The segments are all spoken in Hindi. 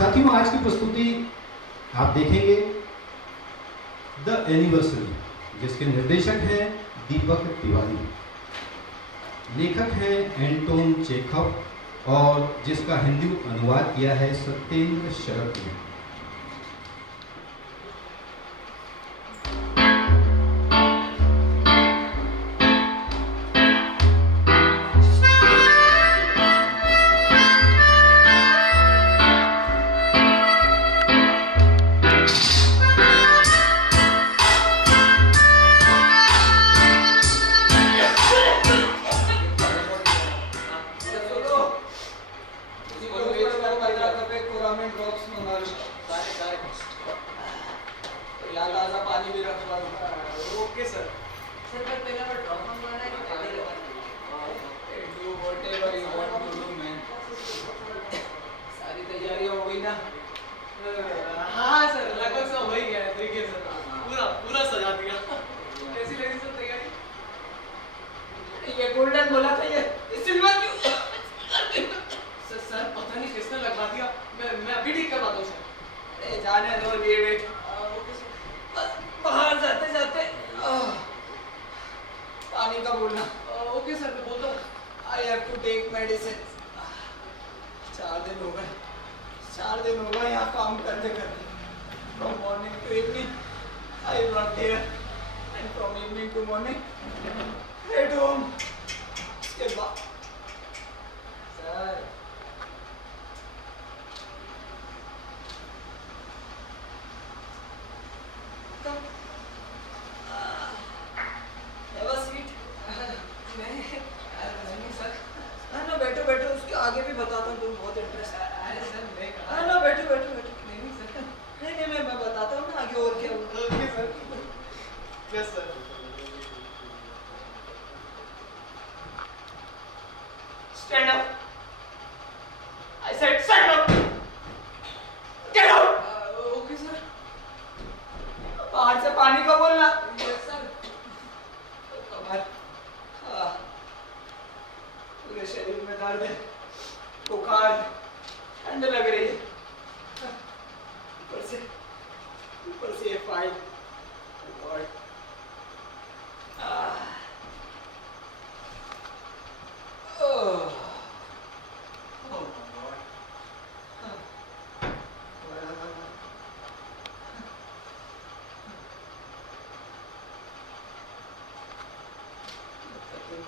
साथियों, आज की प्रस्तुति आप देखेंगे द एनिवर्सरी, जिसके निर्देशक हैं दीपक तिवारी, लेखक हैं एंटोन चेखव और जिसका हिंदी अनुवाद किया है सत्येंद्र शरद ने।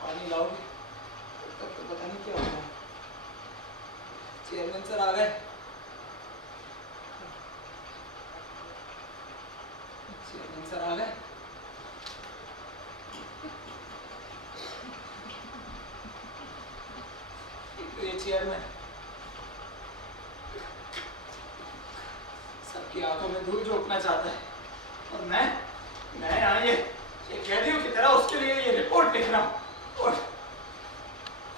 पानी लाओगे तब तो पता नहीं क्या होगा। चेयरमैन सर आ गए। चेयरमैन सर आ गए। तो ये चेयरमैन सबकी आंखों में धूल झोंकना चाहता है और मैं यहाँ ये कैदियों की तरह उसके लिए ये रिपोर्ट लिख रहा हूँ और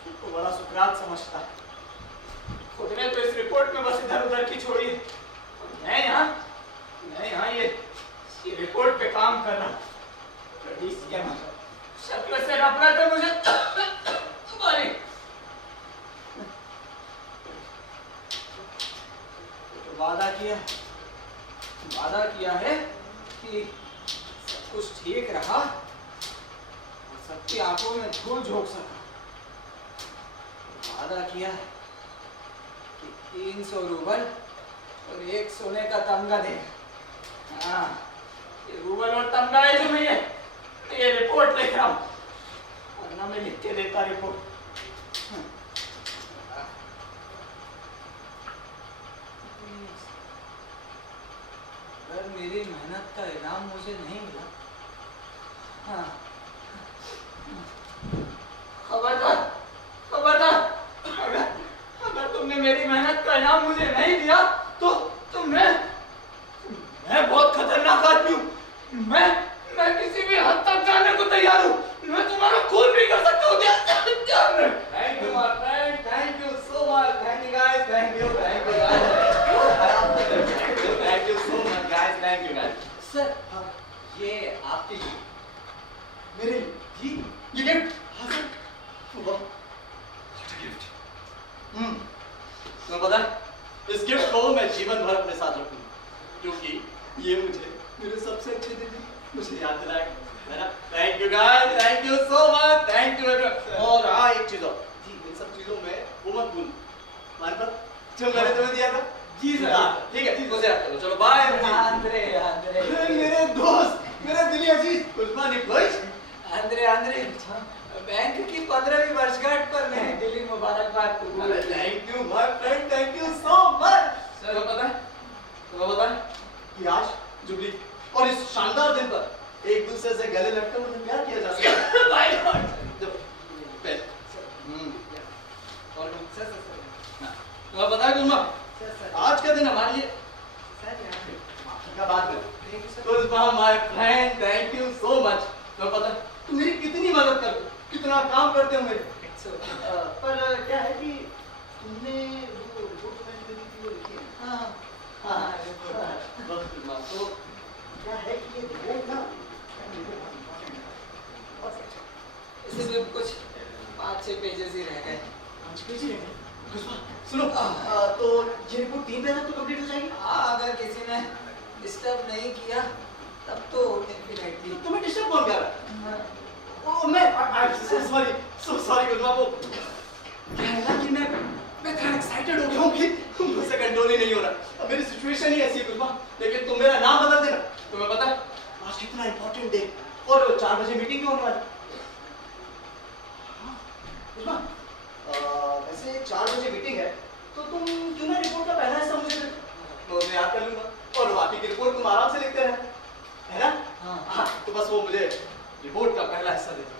तो बड़ा सुकरात समझता है। खुद ने तो इस रिपोर्ट में बस इधर उधर की छोड़ी है और मैं यहाँ ये रिपोर्ट पे काम कर रहा हूँ। शक्ल से नफरत है मुझे तुम्हारी। तो वादा किया है कि सब कुछ ठीक रहा और सबकी आंखों में धूल झोंक सका। वादा किया है कि 300 रूबल और 1 सोने का तमगा देगा। हाँ, ये रूबल और तमगा है जो मैं ये रिपोर्ट लिख रहा हूँ, वरना मैं लिख के देता रिपोर्ट। अगर मेरी मेहनत का इनाम मुझे नहीं मिला, हाँ, खबरदार, अगर तुमने मेरी मेहनत का इनाम मुझे नहीं दिया तो मैं बहुत खतरनाक आदमी हूँ। मैं किसी भी हद तक जाने को तैयार हूँ। मैं तुम्हारा खून भी कर सकता हूँ। Thank you, my friend. Thank you so much. Thank you, guys. Thank you, guys. Thank you so much, guys. Thank you, guys. Sir, ये आपकी मेरे जी ये गिफ्ट। हाँ सर। What a gift. तुम्हें पता है इस गिफ्ट को मैं जीवन भर अपने साथ रखूंगा, क्योंकि ये मुझे मेरे सबसे अच्छे दिन मुझे याद दिलाएगा, है ना? Thank you guys, thank you so much, thank you everyone. और हाँ, एक चीज और जी, इन सब चीजों में वो मत भूल, मान पर जो मैंने तुम्हें दिया था जी सर, ठीक है, उसे याद करो। चलो बाय आंद्रे मेरे दोस्त, मेरे दिली अजीज उस्मान निकोलस। आंद्रे बैंक की 15वीं वर्षगांठ पर मैं दिल्ली मुबारकबाद अरे thank you my friend, thank you so much. Sir तुम्हें पता है कि आज जुबली और इस शानदार दिन पर एक दूसरे से गले लगकर मुझे प्यार किया जा सकता है। Bye God. और सर तुम्हें पता है गुम्मा, आज का दिन हमारे लिए का बात करें तो Usman my friend, thank you so much. तुम्हें पता है तुम मेरी कितनी मदद करते हो, कितना काम करते हो मेरे। पर क्या है कि तुमने वो रिपोर्ट मैंने दी थी वो लिखी है। हाँ बहुत गुड। तो क्या है कि ये रिपोर्ट ना इसमें सिर्फ कुछ 5-6 पेजेस ही रह गए। 5 पेज ही रह गए। सुनो तो ये रिपोर्ट 3 पेज तक तो कंप्लीट हो जाएगी। अगर किसी ने डिस्टर्ब नहीं किया तब तो डेफिनेटली। तो तुम्हें डिस्टर्ब कौन कर रहा है? ओ मैं सो सॉरी गुस्मा। वो क्या है ना कि मैं इतना एक्साइटेड हो गया हूँ कि मुझसे कंट्रोल ही नहीं हो रहा। अब मेरी सिचुएशन ही ऐसी है गुस्मा, लेकिन तुम मेरा नाम बदल देना। तुम्हें पता है आज कितना इंपॉर्टेंट डे और 4 बजे मीटिंग भी होने वाली है। गुस्मा वैसे 4 बजे मीटिंग है तो तुम क्यों ना रिपोर्ट का पहला हिस्सा मुझे दे दो, मैं याद कर लूंगा और बाकी की रिपोर्ट तुम आराम से लिखते रहना, है ना? हाँ तो बस वो मुझे रिपोर्ट का पहला हिस्सा दे दो।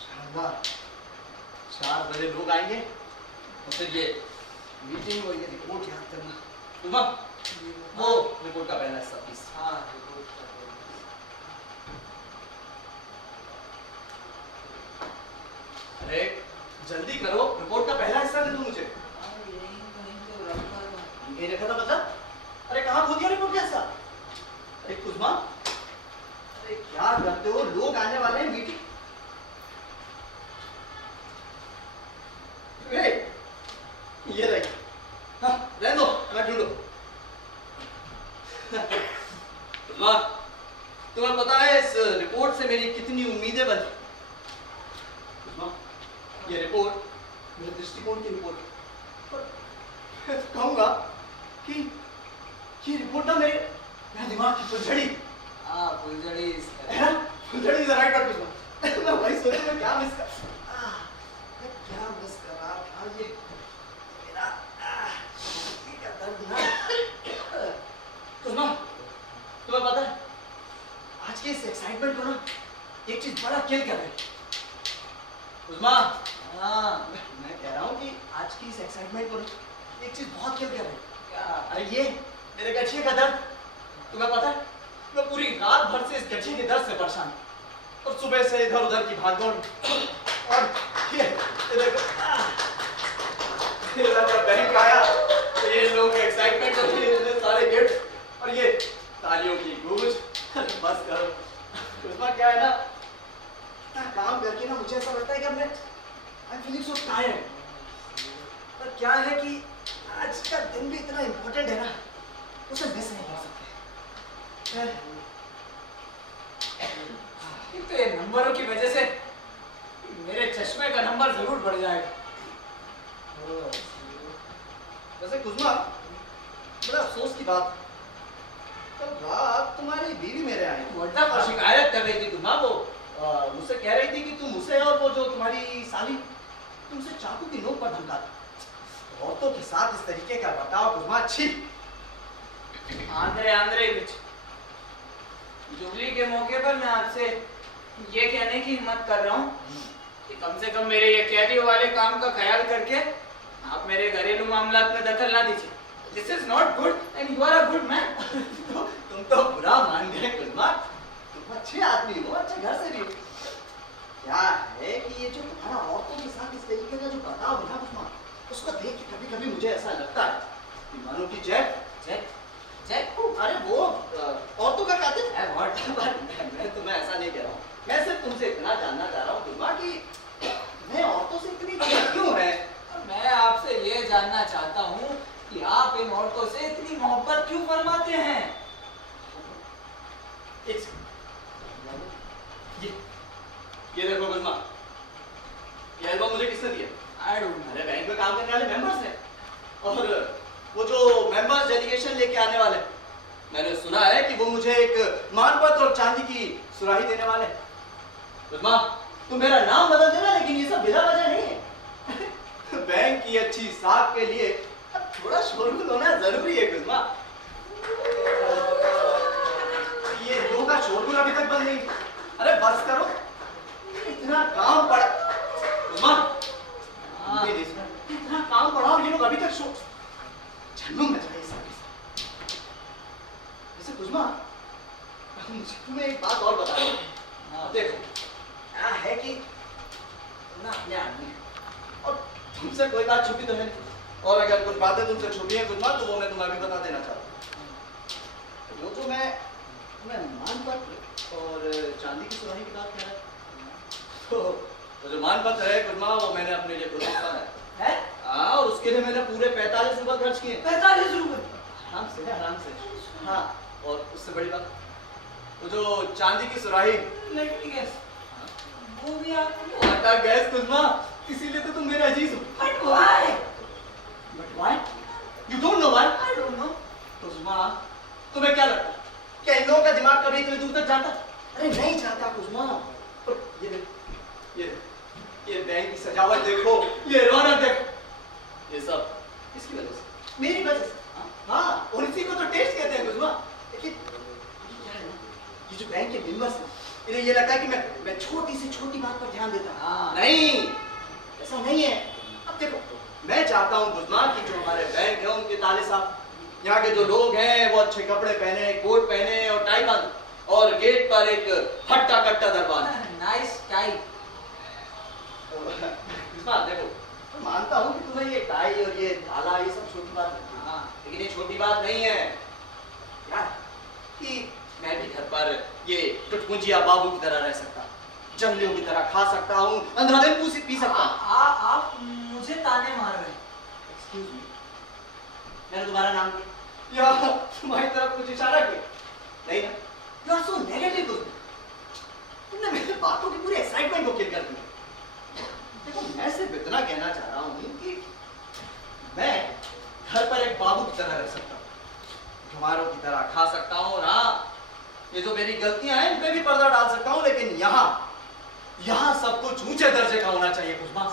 शानदार। 4 बजे लोग आएंगे और फिर ये मीटिंग और ये रिपोर्ट याद करना। तुम वो रिपोर्ट का पहला हिस्सा प्लीज। हाँ रिपोर्ट का अरे जल्दी करो, रिपोर्ट का पहला हिस्सा दे दो मुझे। यही कहीं तो रखा था। ये रखा था मतलब? अरे कहाँ खो दिया रिपोर्ट का हिस्सा? अरे कुसुमा, अरे क्या करते हो, लोग आने वाले हैं मीटिंग। ये रही। हाँ रहने दो, मैं ढूंढो। कुसुमा, तुम्हें पता है इस रिपोर्ट से मेरी कितनी उम्मीदें बनी। कुसुमा, ये रिपोर्ट मेरे दृष्टिकोण की रिपोर्ट है। मैं तो कहूंगा कि ये रिपोर्ट ना मेरे दिमाग की फुलझड़ी फुलझड़ी है ना? फुलझड़ी इज द राइट वर्ड कुसुमा। मैं वही सोच मैं क्या मिस कर रहा था। ये मेरा ये क्या दर्द ना। कुसुमा, तुम्हें पता है आज के इस एक्साइटमेंट को ना एक चीज बड़ा किल कर रही है। कुसुमा, मैं कह रहा हूँ कि आज की इस एक्साइटमेंट को एक चीज बहुत किल कर रही है। क्या? अरे ये मेरे गठिए का दर्द। तुम्हें पता है मैं पूरी रात भर से इस गठिए के दर्द से परेशान हूं। और सुबह से इधर उधर की भागदौड़ और ये देखो जब बैंक आया तो ये लोग एक्साइटमेंट होती है, इतने सारे गिफ्ट और ये तालियों की गूंज। बस करो उसमें क्या है ना, इतना काम करके ना मुझे ऐसा लगता है कि अब मैं I am feeling so tired. पर क्या है कि आज का दिन भी इतना इम्पोर्टेंट है ना, उसे मिस नहीं कर सकते। एक तो ये नंबरों की वजह से मेरे चश्मे का नंबर जरूर बढ़ जाएगा। वैसे कुसुमा, बड़ा अफसोस की बात, कल रात तुम्हारी बीवी मेरे आई व्हाट्सएप पर शिकायत कर रही थी। कुसुमा वो मुझसे कह रही थी कि तुम उसे और वो जो तुम्हारी साली तुमसे चाकू की नोक पर धमका दो। औरतों के साथ इस तरीके का बर्ताव कुसुमा अच्छी। आंद्रे जुबली के मौके पर मैं आपसे ये कहने की हिम्मत कर रहा हूँ कि कम से कम मेरे ये कैदियों वाले काम का ख्याल करके आप मेरे घरेलू मामलात में दखल ना दीजिए। This is not good and you are a good man. तुम तो बुरा मान गए कुसुमा, तुम अच्छे आदमी हो, अच्छे घर से भी हो। क्या है कि ये जो तुम्हारा औरतों के साथ इस तरीके का जो बर्ताव है ना कुसुमा, उसको देख के कभी कभी मुझे ऐसा लगता है कि मानो कि जैक अरे वो औरतों का कातिल है। मैं तुम्हें ऐसा नहीं कह रहा हूँ, मैं सिर्फ तुमसे इतना जानना चाह रहा हूँ कुसुमा कि मैं औरतों से इतनी क्यों है। मैं आपसे ये जानना चाहता हूँ कि आप इन औरतों से इतनी मोहब्बत क्यों फरमाते हैं। एक सेकंड। ये देखो गुजमा, ये एल्बम मुझे किसने दिया? आई डोंट नो। अरे बैंक में काम करने वाले मेंबर्स हैं, और वो जो मेंबर्स डेलीगेशन लेके आने वाले, मैंने सुना है कि वो मुझे एक मानपत्र और चांदी की सुराही देने वाले। गुजमा, तुम मेरा नाम बदल देना, लेकिन ये सब बिना वजह नहीं है। बैंक की अच्छी साख के लिए थोड़ा शोरगुल होना जरूरी है गुजमा। ये लोगों का शोरगुल अभी तक बंद नहीं। अरे बस करो, इतना काम पड़ा गुजमा, इतना काम पड़ा और ये लोग अभी तक जन्म में जाए सब। वैसे गुजमा, मुझे तुम्हें एक बात और बता दूं। देखो क्या है कि ना अपने आदमी है और तुमसे कोई बात छुपी तो है नहीं, और अगर कुछ बातें तुमसे छुपी हैं गुजमा तो वो मैं तुम्हें अभी बता देना चाहता हूँ। वो जो मैं मानपत्र और चांदी की सुराही की बात कर रहा था, तो वो जो मानपत्र है गुजमा, वो मैंने अपने लिए खुद खरीदा है। हाँ, और उसके लिए मैंने पूरे 45 रुपए खर्च किए। 45 रुपए? आराम से, आराम से। हाँ, और उससे बड़ी बात, वो जो चांदी की सुराही, लेट मी गेस, वो भी आपको? आटा गैस गुजमा, इसीलिए तो तुम मेरा अजीज हो। But why? But why? You don't know why? I don't know. गुजमा, तुम्हें क्या लगता है क्या इन लोगों का दिमाग कभी इतने दूर तक जाता? अरे नहीं जाता गुजमा। और ये बैंक की सजावट देखो, ये रौनक देखो, ये सब इसकी वजह से, मेरी वजह से। हाँ, और इसी को तो टेस्ट कहते हैं गुजमा। लेकिन क्या है ना, ये जो बैंक के मेंबर्स हैं, इन्हें ये लगता है कि मैं छोटी से छोटी बात पर ध्यान देता हूँ। नहीं, ऐसा नहीं है। अब देखो, मैं चाहता हूँ गुजमा कि जो हमारे बैंक है उनके ताले साफ, यहाँ के जो लोग हैं वो अच्छे कपड़े पहने, कोट पहने और टाई बांधे, और गेट पर एक हट्टा कट्टा दरबार। Nice tie. देखो, मैं मानता हूँ कि तुम्हें ये टाई और ये ताला ये सब छोटी बात लगती है, लेकिन ये छोटी बात नहीं है यार, कि मैं भी घर पर ये टुटपुंजिया बाबू की तरह रह सकता, जंगलियों की तरह खा सकता हूँ, अंधा दिन पी सकता हूँ। आप मुझे ताने मार रहे हैं। एक्सक्यूज मी, मैंने तुम्हारा नाम लिया या तुम्हारी तरफ कुछ इशारा किया? नहीं ना? You are so negative. तुमने मेरी बातों की पूरी एक्साइटमेंट को किल कर दिया। देखो, मैं सिर्फ इतना कहना चाह रहा हूँ कि मैं घर पर एक बाबू की तरह रह सकता हूँ, तुम्हारों की तरह खा सकता हूँ, और हाँ, ये जो मेरी गलतियां हैं इन पे भी पर्दा डाल सकता हूँ, लेकिन यहाँ सब कुछ ऊंचे दर्जे का होना चाहिए गुजमा,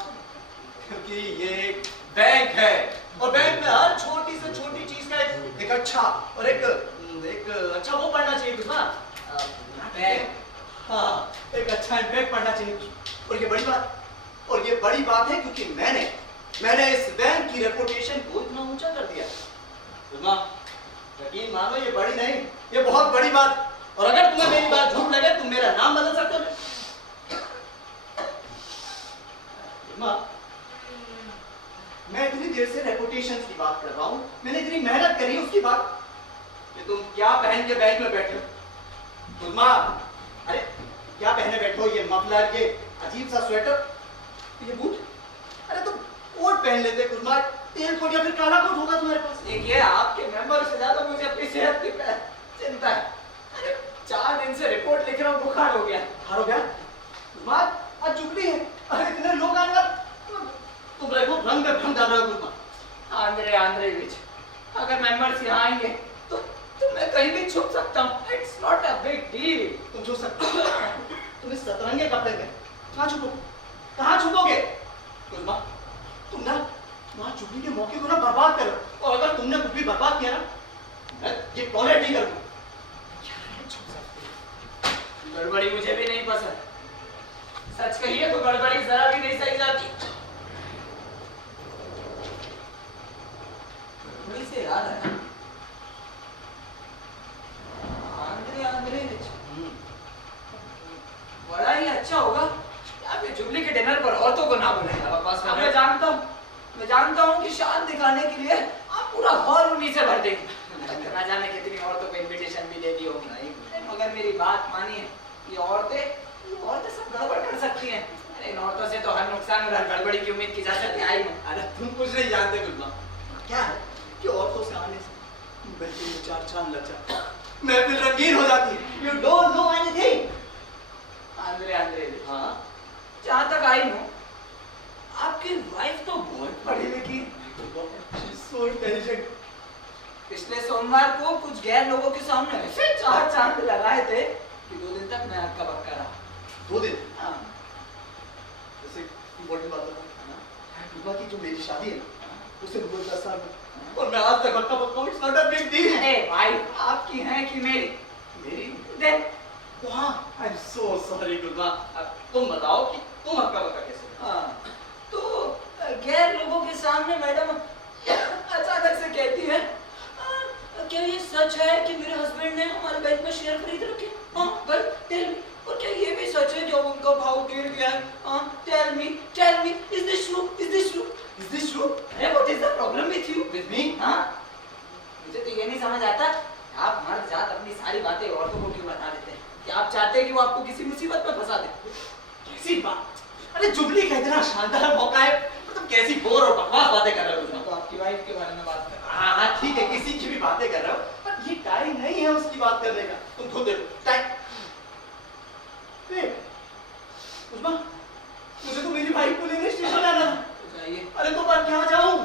क्योंकि ये एक बैंक है, और बैंक में हर छोटी से छोटी चीज का एक अच्छा और एक अच्छा वो पढ़ना चाहिए गुजमा, हाँ, एक अच्छा इम्पैक्ट पढ़ना चाहिए। और ये बड़ी बात है क्योंकि मैंने इस बैंक की रेपुटेशन को इतना ऊंचा कर दिया गुजमा। यकीन मानो, ये बड़ी नहीं, ये बहुत बड़ी बात। और अगर तुम्हें मेरी बात झूठ लगे, तुम मेरा नाम बदल सकते हो गुजमा। मैं इतनी देर से रेपुटेशन की बात कर रहा हूँ, मैंने इतनी मेहनत करी उसकी बात, कि तुम क्या पहन के बैंक में बैठे हो गुजमा? अरे क्या पहने बैठे हो? ये मफलर, ये अजीब सा स्वेटर, ये बूट, अरे तुम कोट पहन लेते गुजमा, तेल कोट या फिर काला कोट होगा तुम्हारे पास। देखिए, आपके मेंबर से ज्यादा मुझे अपनी सेहत की चिंता है। अरे 4 दिन से रिपोर्ट लिख रहा हूँ, बुखार हो गया। बुखार हो गया गुजमा? आज जुगली है, अरे इतने लोग आने वाले, तुम देखो रंग में भंग डाल रहे हो गुजमा। आंद्रेविच, अगर मेंबर्स यहाँ आएंगे तो मैं कहीं भी छुप सकता हूँ। It's not a big deal. तुम छुप सकते हो? तुम इस सतरंगे कपड़े में कहाँ छुपोगे गुजमा? तुम ना चुगली के मौके को ना बर्बाद करो, और अगर तुमने कुछ भी बर्बाद किया ना, मैं ये टॉलरेट नहीं करूंगा। गड़बड़ी मुझे भी नहीं पसंद। सच कहिए तो गड़बड़ी जरा भी नहीं सही जाती। थोड़ी सी याद है, आंद्रेविच बड़ा ही अच्छा होगा आप ये जुबली के डिनर पर औरतों को ना बुलाएं। मैं जानता हूँ कि शान दिखाने के लिए आप पूरा हॉल उन्हीं से भर देंगे। ना जाने कितनी औरतों को इनविटेशन भी दे दी होगी, मगर मेरी बात मानिए, ये औरतें सब गड़बड़ कर सकती हैं। अरे इन औरतों से तो हर नुकसान और हर गड़बड़ी की उम्मीद की जा सकती है। आई अरे तुम कुछ नहीं जानते गुलमा। क्या है कि औरतों से आने से बल्कि में चार चांद लग जाता है, महफिल रंगीन हो जाती है। You don't know anything. Andre Andre, हाँ, जहाँ तक आई हूँ, आपकी वाइफ तो बहुत पढ़ी लिखी, सो इंटेलिजेंट। पिछले सोमवार को कुछ गैर लोगों के सामने ऐसे चार चांद लगाए थे कि 2 दिन तक मैं हक्का बक्का रहा। 2 दिन? हाँ। जैसे इम्पोर्टेंट बात बता, गुलमा की जो मेरी शादी है ना, उसे हुए 10 साल में, और मैं आज तक हक्का बक्का हूँ। It's not a big deal. अरे भाई, आपकी है कि मेरी? मेरी? देन वाह, आई एम सो सॉरी गुलमा। अब तुम बताओ कि तुम हक्का बक्का कैसे? हाँ, तो गैर लोगों के सामने मैडम अचानक से कहती है, क्या ये सच है कि मेरे हस्बैंड ने हमारे बैंक में शेयर खरीद रखे? हाँ, पर टेल मी। और क्या ये भी सच है जो उनका भाव गिर गया है? हाँ, tell me, is this true? Is this true? अरे what is the problem with you? With me? हाँ, मुझे तो ये नहीं समझ आता, आप मर्द जात अपनी सारी बातें औरतों को क्यों बता देते हैं? क्या आप चाहते हैं कि वो आपको किसी मुसीबत में फंसा दे? कैसी बात? अरे जुबली का इतना शानदार मौका है, तुम कैसी बोर और बकवास बातें कर रहे हो? तो आपकी वाइफ के बारे में बात कर। हाँ हाँ ठीक है, किसी की भी बातें कर रहे हो, पर ये टाइम नहीं है उसकी बात करने का। तुम खुद देखो टाइम। उस्मा, मुझे तो मेरी भाई को लेने स्टेशन आना था। जाइए। अरे तो पर क्या जाऊं?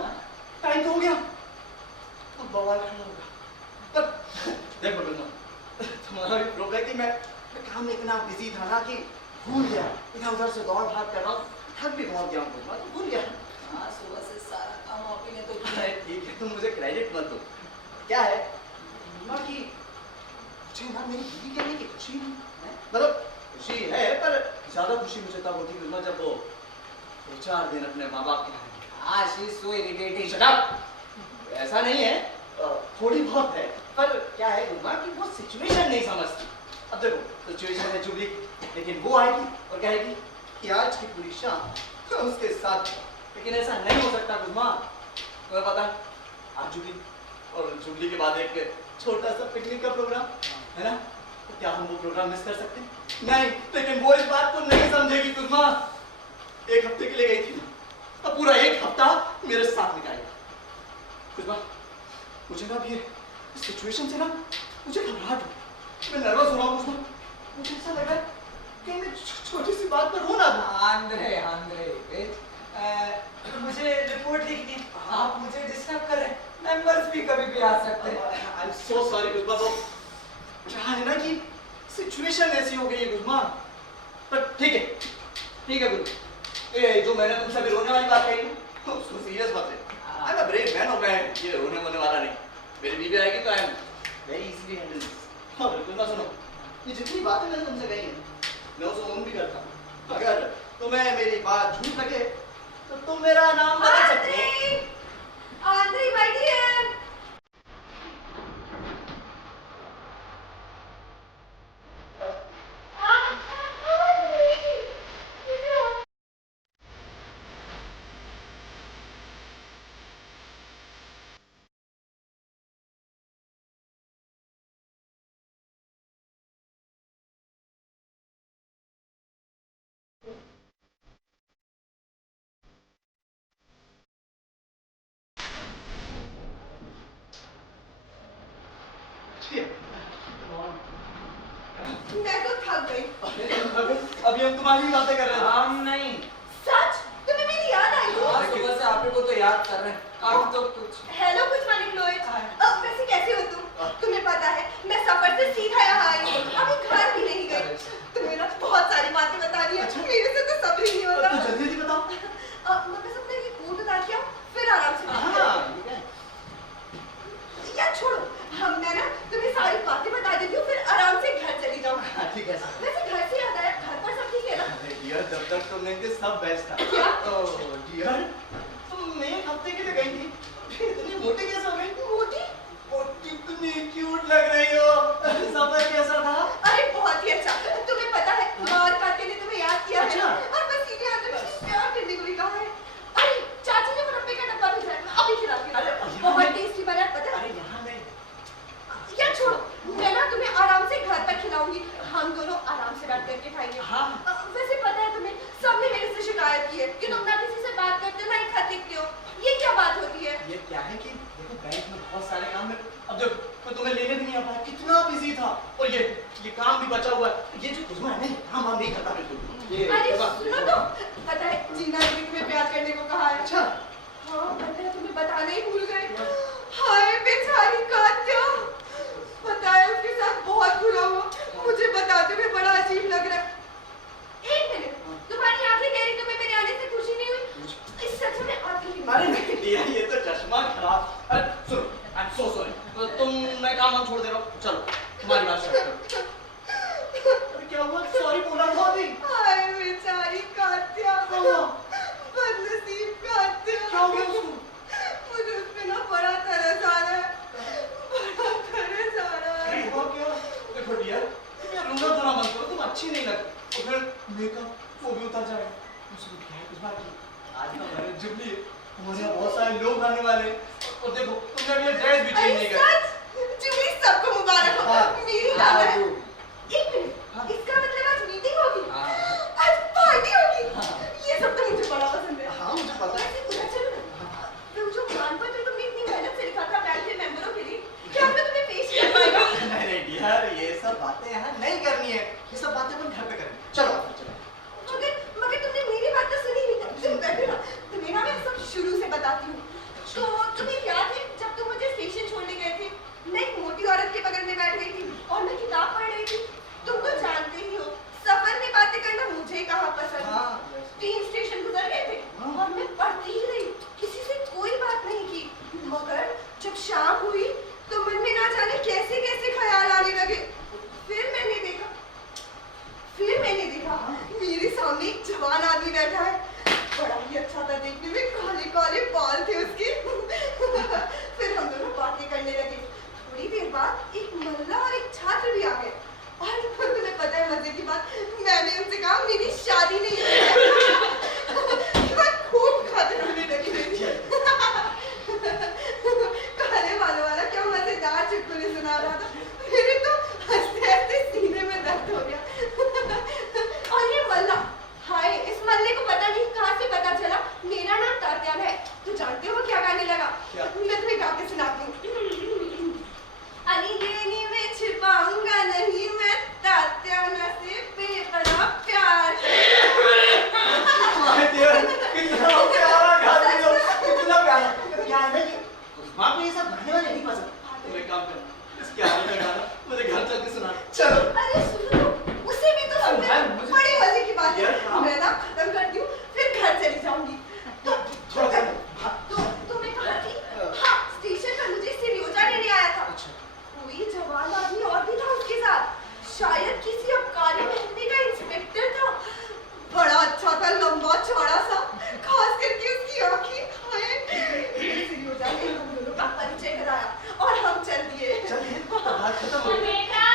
टाइम तो हो गया, अब बवाल खड़ा होगा। पर देखो गुलमा, तुम्हारा भी प्रॉब्लम है कि मैं काम में इतना बिजी था ना कि भूल गया। इधर उधर से दौड़ भाग कर रहा हूँ, थक भी बहुत गया हूँ गुलमा, तो भूल गया। हाँ, सुबह से सारा काम आप ही ने तो किया है। ठीक है, तुम मुझे क्रेडिट मत दो। क्या है गुलमा की मुझे ना मेरी बीवी कहने की खुशी नहीं है। मतलब खुशी है, पर ज्यादा खुशी मुझे तब होती गुलमा जब वो 2-4 दिन अपने माँ बाप के यहाँ रही। हाँ, she is so irritating. Shut up! ऐसा नहीं है, थोड़ी बहुत है, पर क्या है गुलमा कि वो सिचुएशन नहीं समझती। अब देखो सिचुएशन है जुबली, लेकिन वो आएगी और कहेगी कि आज की पूरी शाम मैं उसके साथ हूँ। लेकिन ऐसा नहीं हो सकता गुलमा, तुम्हें पता है आज जुबली और जुबली के बाद एक छोटा सा पिकनिक का प्रोग्राम है ना, तो क्या हम वो प्रोग्राम मिस कर सकते हैं? नहीं, लेकिन वो इस बात को नहीं समझेगी गुलमा। 1 हफ्ते के लिए गई थी, अब पूरा 1 हफ्ता मेरे साथ निकालेगा। गुलमा, मुझे ना अभी ये सिचुएशन से ना मुझे घबराहट हो, मैं नर्वस हो रहा हूँ गुलमा। मुझे ऐसा लग रहा है कि मैं छोटी सी बात पर रो ना दूँ। आंद्रे, वेट, मुझे रिपोर्ट लिखनी है। आप मुझे डिस्टर्ब कर रहे हैं, मेंबर्स भी कभी भी आ सकते हैं। आई एम सो सॉरी गुलमा, वो क्या है ना कि सिचुएशन ऐसी हो गई है गुलमा। पर ठीक है गुलमा, ये जो मैंने तुमसे अभी रोने वाली बात कही ना, तो उसको सीरियस मत ले। I am a brave man और मैं ये रोने वोने वाला नहीं। मेरी बीवी आएगी तो I am very easily handle this. हाँ बिल्कुल, ना सुनो, ये जितनी बातें मैंने तुमसे कही है मैं उसे ओन भी करता हूँ। अगर तुम्हें मेरी बात झूठ लगे तो तुम मेरा नाम बदल सकते हो। आंद्रे माय डियर, मैं तो थक गई। अभी हम तुम्हारी बातें कर रहे थे। हम नहीं। सच? तुम्हें मेरी याद आई? हाँ, सुबह से आप ही को तो याद कर रहे हैं। आप तो कुछ हेलो कुछ मालिक लोहित, वैसे कैसे हो तुम? तुम्हें पता है मैं सफर से सीधा यहाँ आई हूँ, अभी घर भी नहीं गई। तुम्हें ना बहुत सारी बातें बता दी, मेरे से तो सब्र ही नहीं होता। तो जल्दी जल्दी बताओ। मैं सबसे ये कोट उतार के आऊं, फिर आराम से बात हाँ, करें। यार छोड़ो, मैं ना तुम्हें सारी बातें बता देती हूँ, फिर आराम से घर चली जाऊँ। हाँ, ठीक है। वैसे घर से याद आया, घर पर सब ठीक है ना? अरे डियर, जब तक तुम नहीं थे सब बेस्ट था। क्या? ओह डियर, तुम 1 हफ्ते के लिए गई थी, फिर इतनी मोटी कैसे हो गई? मोटी? और कितनी क्यूट लग रही हो। सफर कैसा था? अरे बहुत ही अच्छा। तुम्हें पता है मार काटे ने तुम्हें याद किया है अच्छा। और बस सीधे आकर मुझे प्यार करने को भी कहा है। अरे चाची ने मुरब्बे का डब्बा भेजा है, मैं अभी खिलाती हूँ। अरे, बहुत टेस्टी बना है, पता है? अरे यहाँ नहीं। यार छोड़ो, मैं ना तुम्हें आराम से घर पर खिलाऊंगी, हम दोनों आराम से बैठ करके खाएंगे। हाँ। वैसे पता है तुम्हें सबने मेरे से बैंक में बहुत सारे काम है। अब जब मैं तुम्हें लेने भी नहीं आ पाया, कितना बिजी था। और ये काम भी बचा हुआ है। ये जो कुसुमा है ना, काम वाम नहीं करता बिल्कुल। ये अरे होगा। सुनो तो, पता है जीना ने भी तुम्हें प्यार करने को कहा है। अच्छा हाँ पता है, तुम्हें बताना ही भूल गए। हाय बेचारी कात्या, पता है उसके साथ बहुत बुरा हुआ। मुझे बताते हुए बड़ा अजीब लग रहा है। एक मिनट, तुम्हारी आंखें कह रही तुम्हें मेरे आने से खुशी नहीं हुई? इस सच में आती ही अरे नहीं दिया, ये तो चश्मा खराब। अरे सुनो, आई एम सो सॉरी। तो तुम, मैं काम छोड़ दे रहा हूँ, चलो तुम्हारी बात स्टार्ट करो। अरे क्या हुआ? सॉरी बोला था अभी। हाय बेचारी कात्या, बदनसीब कात्या। क्या हो गया उसको? मुझे उस पे ना बड़ा तरस आ रहा है, बड़ा तरस आ रहा है। हुआ क्या? देखो डियर, तुम यार रोना धोना बंद करो, तुम अच्छी नहीं लगती। और फिर मेकअप वो भी उतर जाएगा। मुझे क्या है कुछ बात की? आज का मैरिज जुबली है, हमारे यहाँ बहुत सारे लोग आने वाले हैं। और देखो तुमने अभी ये ड्रेस भी चेंज नहीं अरे करी। सच, जुबली सबको मुबारक हो। हाँ। मेरी दादा है। एक मिनट, इसका मतलब आज मीटिंग होगी, आज पार्टी होगी। ये सब तो मुझे बड़ा पसंद है। हाँ मुझे पता है। वैसे उधर चलो ना। तो जो ज्ञानपत्र तुमने इतनी मेहनत से लिखा था बैंक के मेंबरों के लिए, क्या मैं तुम्हें पेश कर पाएगा? नहीं डियर, ये सब बातें यहाँ नहीं करनी है। ये सब बातें अपन घर पे करेंगे। चलो चलो। मगर तुमने मेरी बात तो सुनी नहीं। तुम बैठो ना, तुम्हें ना मैं सब शुरू से बताती हूँ। तो तुम्हें याद है जब तुम मुझे स्टेशन छोड़ने गए थे, मैं एक मोटी औरत के बगल में बैठ गई थी और मैं किताब पढ़ रही थी। तुम तो जानते ही हो, सफर में बातें करना मुझे कहाँ पसंद है। 3 स्टेशन गुजर गए थे और मैं पढ़ती ही रही, किसी से कोई बात नहीं की। मगर जब शाम हुई तो मन में ना जाने कैसे कैसे ख्याल आने लगे। फिर मैंने देखा मेरे सामने एक जवान आदमी बैठा है। बड़ा ही अच्छा था देखने में, काले काले बाल थे उसके। फिर हम दोनों बातें करने लगे। थोड़ी देर बाद एक मल्ला और एक छात्र भी आ गए। और तुम्हें पता है मजे की बात, मैंने उनसे कहा मेरी शादी नहीं हुई। मैं खूब खातिर होने लगी। काले बालों वाला क्या मजेदार चुटकुले सुना रहा था। मेरे तो हंसते हंसते सीने में दर्द हो गया। और ये मल्ला, हाय, इस मल्ले को पता नहीं कहाँ से पता चला मेरा नाम तात्यान है। तो जानते हो क्या गाने लगा? मैं तुम्हें गा के सुनाती हूँ। अरे ये मैं छिपाऊंगा नहीं, मैं तात्यान से बेपनाह प्यार कितना प्यारा गाती हो, कितना प्यारा। क्या है ना ये, माँ को ये सब गाने वाले नहीं पसंद। तुम एक काम करो, इसके आगे का गाना मुझे घर चल के सुना। चलो। अरे सुनो, उसे भी तो सुनना। बड़ी मजे की बात है। मैं ना खत्म करती हूँ, फिर घर चली जाऊंगी। तो मैं कहाँ थी? हाँ, स्टेशन पर मुझे सिरियोजा लेने आया था। कोई जवान आदमी और भी था उसके साथ, शायद किसी अबकारी महकमे का इंस्पेक्टर था। बड़ा अच्छा था, लंबा चौड़ा सा, खास करके उसकी आंखें। सिरियोजा ने हम दोनों का परिचय कराया और हम चल दिए। बात खत्म हो गई। बेटा,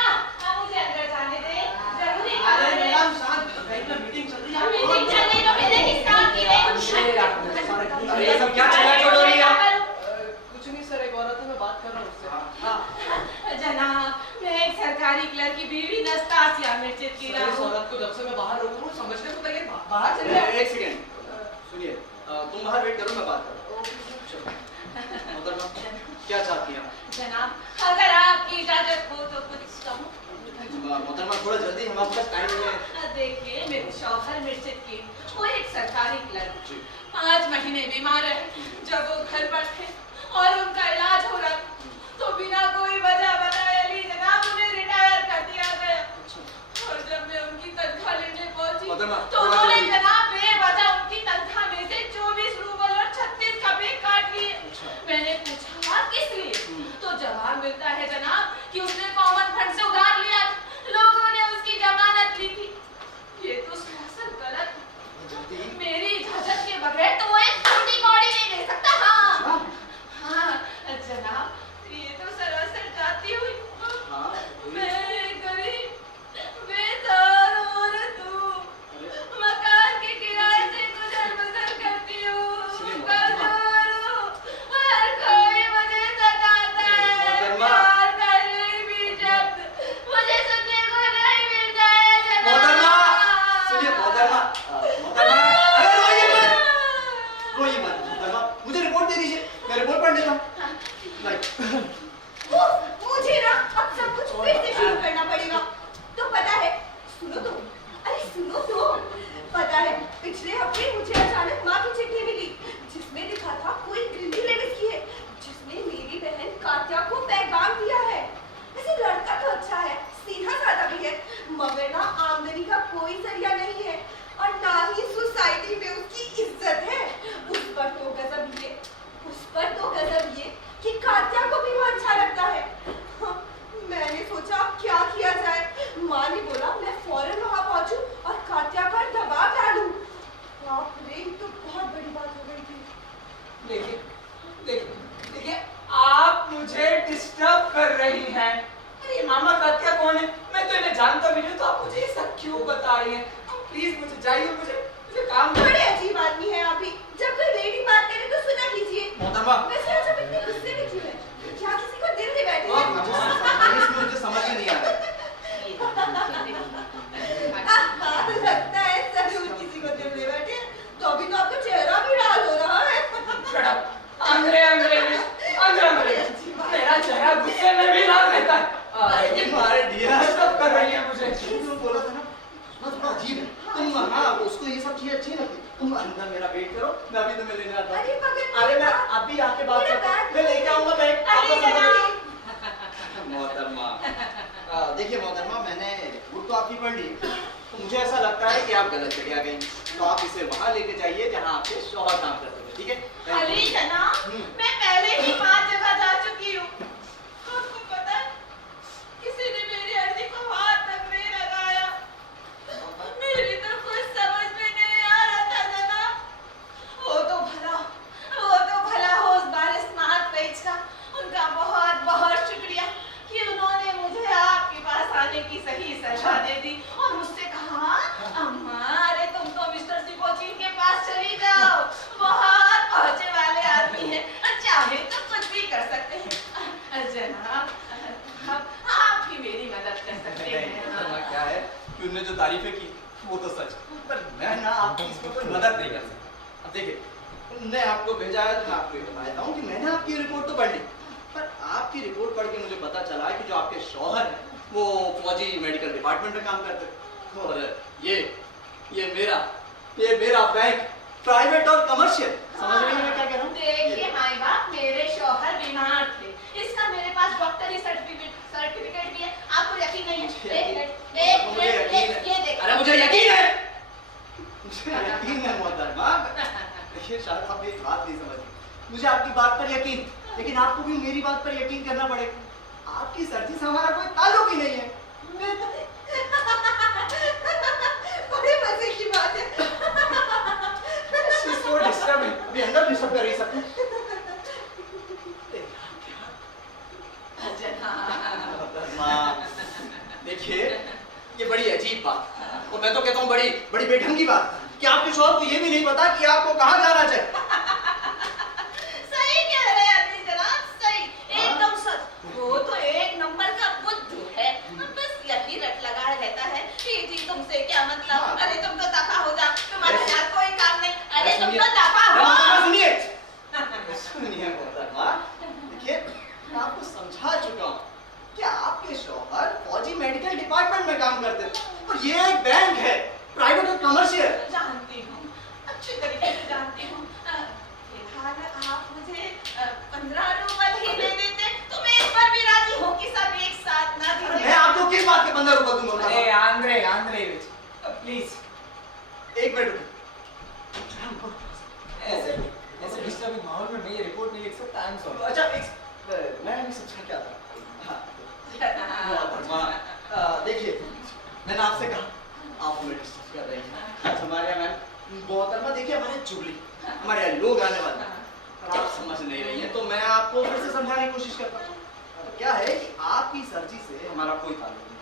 अब मुझे अंदर जाने दे। जरूरी काम अरे है। मैडम शांत, बैंक में मीटिंग चल रही है। मीटिंग चल रही तो मैंने किस काम की है? अरे ये सब क्या चिल्ला छोड़ रही है? कुछ नहीं सर, एक औरत है, मैं बात कर रहा हूँ उससे। हाँ जनाब, मैं एक सरकारी क्लर्क की बीवी नस्तासिया मिर्चित की सर, इस हूँ। औरत को जब से मैं बाहर रोक रहा हूँ, समझने को तैयार बाहर चले जाओ। एक सेकंड सुनिए, तुम बाहर वेट करो, मैं बात कर रहा हूँ। मोहतरमा, क्या चाहती हैं आप? जनाब, अगर आपकी इजाजत हो तो कुछ कहूँ। मोहतरमा थोड़ा जल्दी, हमारे पास टाइम नहीं है। देखिए, मेरे शौहर मिर्चित की, वो एक सरकारी क्लर्क 5 महीने बीमार है। जब वो घर पर थे और उनका इलाज हो रहा तो बिना कोई वजह बताए अली जनाब उन्हें रिटायर कर दिया गया। और जब मैं उनकी तनख्वाह लेने पहुंची तो उन्होंने जनाब बेवजह उनकी तनख्वाह में से 24 रूबल और 36 कपड़े काट लिए। मैंने पूछा किस लिए? तो जवाब मिलता है जनाब कि उसने कॉमन फंड से उधार लिया, लोगों ने उसकी जमानत ली थी। ये तो सरासर गलत है। मेरी इजाजत के बगैर तो वो एक टूटी बॉडी नहीं ले सकता। हाँ जनाब, ये तो सरासर जाती हुई। मैं गरीब बेजार औरत हूँ, मकान के किराए से गुजर बसर करती हूँ। कमजोर हूँ, हर कोई मुझे सताता है, प्यार मुझे ना अब सब कुछ फिर से शुरू करना पड़ेगा। तो पता है, सुनो तो, अरे सुनो तो, पता है पिछले हफ्ते मुझे अचानक माँ की चिट्ठी मिली जिसमें लिखा था कोई गिल्ली लेविस की है, जिसने मेरी बहन कात्या को पैगाम दिया है। वैसे लड़का तो अच्छा है, सीधा साधा भी है, मगर ना आमदनी का कोई जरिया नहीं है और ना ही सोसाइटी में उसकी इज्जत है। उस पर तो गजब ये कि कात्या को भी वो अच्छा लगता है। हाँ, मैंने सोचा अब क्या किया जाए। माँ ने बोला मैं फौरन वहाँ पहुँचूं और कात्या पर दबाव डालूं। बाप रे, तो बहुत बड़ी बात हो गई थी। देखिए आप मुझे डिस्टर्ब कर रही हैं। अरे मामा कात्या कौन है? मैं तो इन्हें जानता भी नहीं, तो आप मुझे ये सब क्यों बता रही हैं? प्लीज मुझे जाइए, मुझे काम है। बड़े अजीब आदमी है आप भी। जब कोई लेडी बात करे तो सुना कीजिए। मोहतरमा, वैसे आज आप इतने गुस्से में क्यों हैं? क्या किसी को दिल में बैठे हाँ, हैं? मुझे समझ में नहीं आ रहा। लगता है जरूर किसी को दिल में बैठे हैं। तो अभी तो आपका चेहरा भी लाल हो रहा है। मेरा चेहरा गुस्से में भी लाल रहता है। हमारे डियर डिस्टर्ब कर रही है मुझे। तुम बोला था ना, थोड़ा अजीब है। तुम हाँ, उसको ये सब चीजें अच्छी लगती। तुम अंदर मेरा वेट करो, मैं अभी तुम्हें लेने आता हूँ। अरे मगर अरे मैं अभी आके बात मेरा करता हूँ। बैग- मैं लेके आऊंगा बैग। अरे जनाब। मोहतरमा, देखिए मोहतरमा, मैंने रिपोर्ट तो आपकी पढ़ ली, तो मुझे ऐसा लगता है कि आप गलत जगह गई। तो आप इसे वहाँ लेके जाइए जहाँ आपके शौहर काम करते थे, ठीक है? अरे जनाब, मैं पहले ही 5 जगह जा चुकी हूँ। आपको पता है, किसी ने मेरी अर्जी को हाथ तक नहीं लगाया। मेरी तो कुछ समझ में नहीं आ रहा था जनाब। वो तो भला हो उस बारिश मात पेज का। उनका बहुत बहुत शुक्रिया कि उन्होंने मुझे आपके पास आने की सही सलाह दे दी और मुझसे कहा, अम्मा अरे तुम तो मिस्टर सिपोची के पास चली जाओ, बहुत पहुंचे वाले आदमी हैं, चाहे तो कुछ भी कर सकते हैं। जनाब, आप ही मेरी मदद कर सकते हैं। क्या है कि उन्होंने जो तारीफें की वो तो सच, पर मैं ना आपकी इसमें कोई मदद नहीं कर सकता। अब देखिए, उन्होंने आपको भेजा है तो मैं आपको ये बताता हूँ कि मैंने आपकी रिपोर्ट तो पढ़ ली, पर आपकी रिपोर्ट पढ़ के मुझे पता चला कि जो आपके शौहर हैं वो फौजी मेडिकल डिपार्टमेंट में काम करते हैं। और ये मेरा बैंक प्राइवेट और कमर्शियल। समझ रही हैं मैं क्या कह रहा हूँ? देखिए माई बाप, मेरे शौहर बीमार थे, इसका मेरे पास डॉक्टरी सर्टिफिकेट भी है। आपको यकीन नहीं है? मुझे यकीन है। ये देखो। अरे मुझे यकीन है, मुझे यकीन है मोहतरमा। देखिए शायद आप मेरी बात नहीं समझी। मुझे आपकी बात पर यकीन, लेकिन आपको भी मेरी बात पर यकीन करना पड़ेगा। आपकी सर्दी से हमारा कोई ताल्लुक ही नहीं है। बड़े मजे की बात है। She's so disturbing. अभी अंदर डिस्टर्ब कर रही सबको। मोहतरमा, देखिए ये बड़ी अजीब बात, और मैं तो कहता हूँ बड़ी बड़ी बेढंगी बात, कि आपके शौहर को ये भी नहीं पता कि आपको कहाँ जाना चाहिए। सही कह रहे हैं आदमी जनाब, सही, एकदम सच। वो तो एक नंबर का बुद्धू है, बस यही रट लगाया रहता है कि जी तुमसे क्या मतलब, अरे तुम तो दफा हो जाओ, तुम्हारे साथ कोई काम नहीं, अरे तुम तो दफा हो। सुनिए मोहतरमा, देखिए मैं आपको समझा चुका हूँ कि आपके शौहर फौजी मेडिकल डिपार्टमेंट में काम करते हैं और ये एक बैंक है, प्राइवेट और कमर्शियल। जानती हूँ, अच्छी तरीके से जानती हूँ। फिलहाल आप मुझे 15 रूपए ही दे देते तो मैं इस पर भी राजी हूँ कि सब एक साथ ना मैं दीजिए। आपको किस बात के 15 रुपए दूंगा? अरे आंद्रेविच, प्लीज एक मिनट रुकिए। ऐसे डिस्टर्बिंग माहौल में मैं ये रिपोर्ट नहीं लिख सकता। I am sorry. अच्छा मैं अभी समझा क्या था। मोहतरमा, देखिए मैंने आपसे कहा आप हमें डिस्टर्ब कर रही हैं। आज हमारे यहाँ मोहतरमा देखिए हमारे चुगली, हमारे यहाँ लोग आने वाले हैं, पर आप समझ नहीं रही हैं, तो मैं आपको फिर से समझाने की कोशिश करता हूँ। क्या है कि आपकी सर्जी से हमारा कोई ताल्लुक नहीं।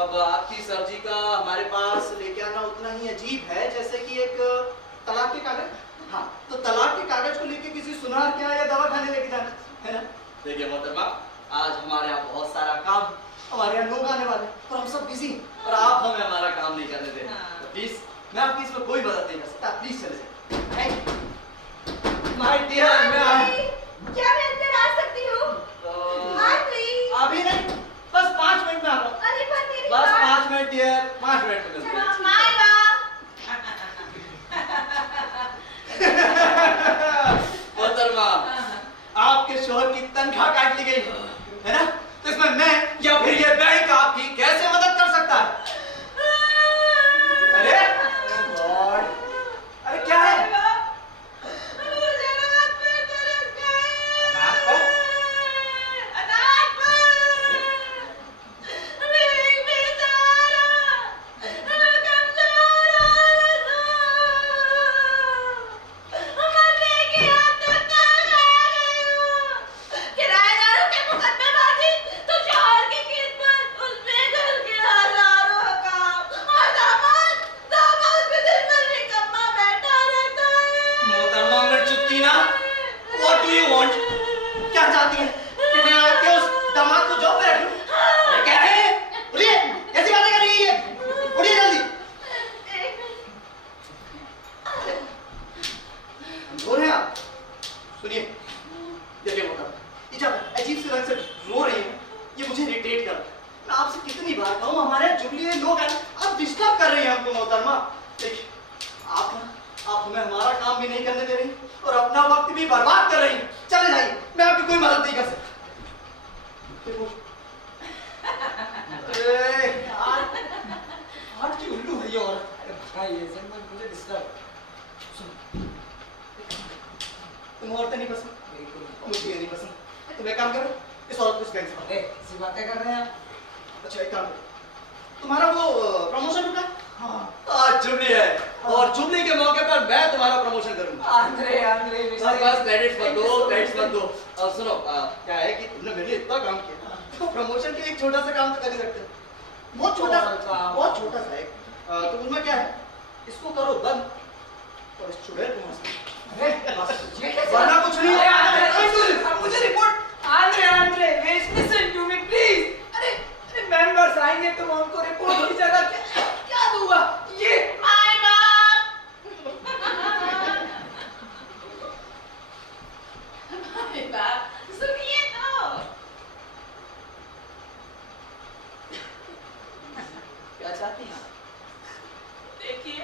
अब आपकी सर्जी का हमारे पास लेके आना उतना ही अजीब है जैसे कि एक तलाक के कागज। हाँ, तो तलाक के कागज को लेके किसी सुनार क्या या दवा खाने लेके जाना है ना। देखिए मोहतरमा, आज हमारे यहाँ बहुत सारा काम, हमारे यहाँ लोग आने वाले और हम सब बिजी, और आप हमें हमारा काम नहीं करने दे। तो प्लीज मैं आपकी इसमें कोई मदद नहीं कर सकता, प्लीज चले जाइए। माय डियर, क्या मैं अंदर आ सकती हूँ? है ना? तो इसमें मैं या फिर ये बैंक आपकी कैसे मदद कर सकता है? अरे गॉड, अरे क्या है? What do you want? क्या चाहती है कि मैं आपके उस दामाद को जॉब पे रखूं? क्या है? उठिए, कैसी बातें कर रही है? उठिए जल्दी। कौन है आप? सुनिए, देखिए मोहतरमा, ये जब अजीब से रंग से रो रही है, ये मुझे इरिटेट कर रहा है। मैं आपसे कितनी बार कहूँ, हमारे जुगली लोग हैं, आप डिस्टर्ब कर रही हैं हमको मोहतरमा। देखिए, आप हमें हमारा काम भी नहीं करने दे रही और अपना वक्त भी बर्बाद कर रही हैं। चले जाइए, मैं आपकी कोई मदद नहीं कर सकता। यार, आज की उल्लू है ये औरत। अरे भाई, ये मुझे डिस्टर्ब। तुम औरतें नहीं पसंद? मुझे नहीं पसंद। तुम एक काम करो, इस औरत को इस बैंक से ऐसी बातें कर रहे हैं आप? अच्छा, एक काम करो, तुम्हारा वो प्रमोशन रुका? हाँ, आज जुबली है और जुबली के मौके पर मैं तुम्हारा प्रमोशन करूंगा। आंद्रे बस क्रेडिट्स मत दो। और सुनो, क्या है कि तुमने मेरे लिए इतना काम किया, तो प्रमोशन के लिए एक छोटा सा काम तो कर ही सकते हो। बहुत छोटा सा है। तो उसमें क्या है, इसको करो बंद और इस चुड़ैल को मत वरना कुछ नहीं है। मुझे report Andre listen to me please. अरे मेंबर्स आएंगे तो मैं उनको रिपोर्ट की जगह क्या दूंगा? ये माय बाप सुनिए तो। क्या चाहती हैं? देखिए,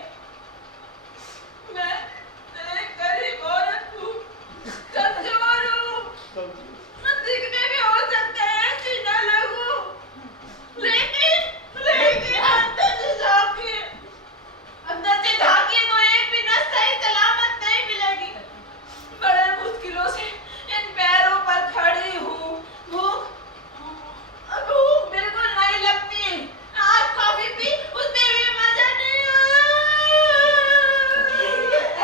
मैं एक गरीब औरत हूँ, कमजोर हूँ, दिखने में हो सकता है ऐसी न लगूं, लेकिन अंदर से झांकिए तो एक भी नस सही सलामत नहीं मिलेगी। बड़े मुश्किलों से इन पैरों पर खड़ी हूँ। भूख बिल्कुल नहीं लगती। आज कॉफी पी, उसमें भी मजा नहीं आया।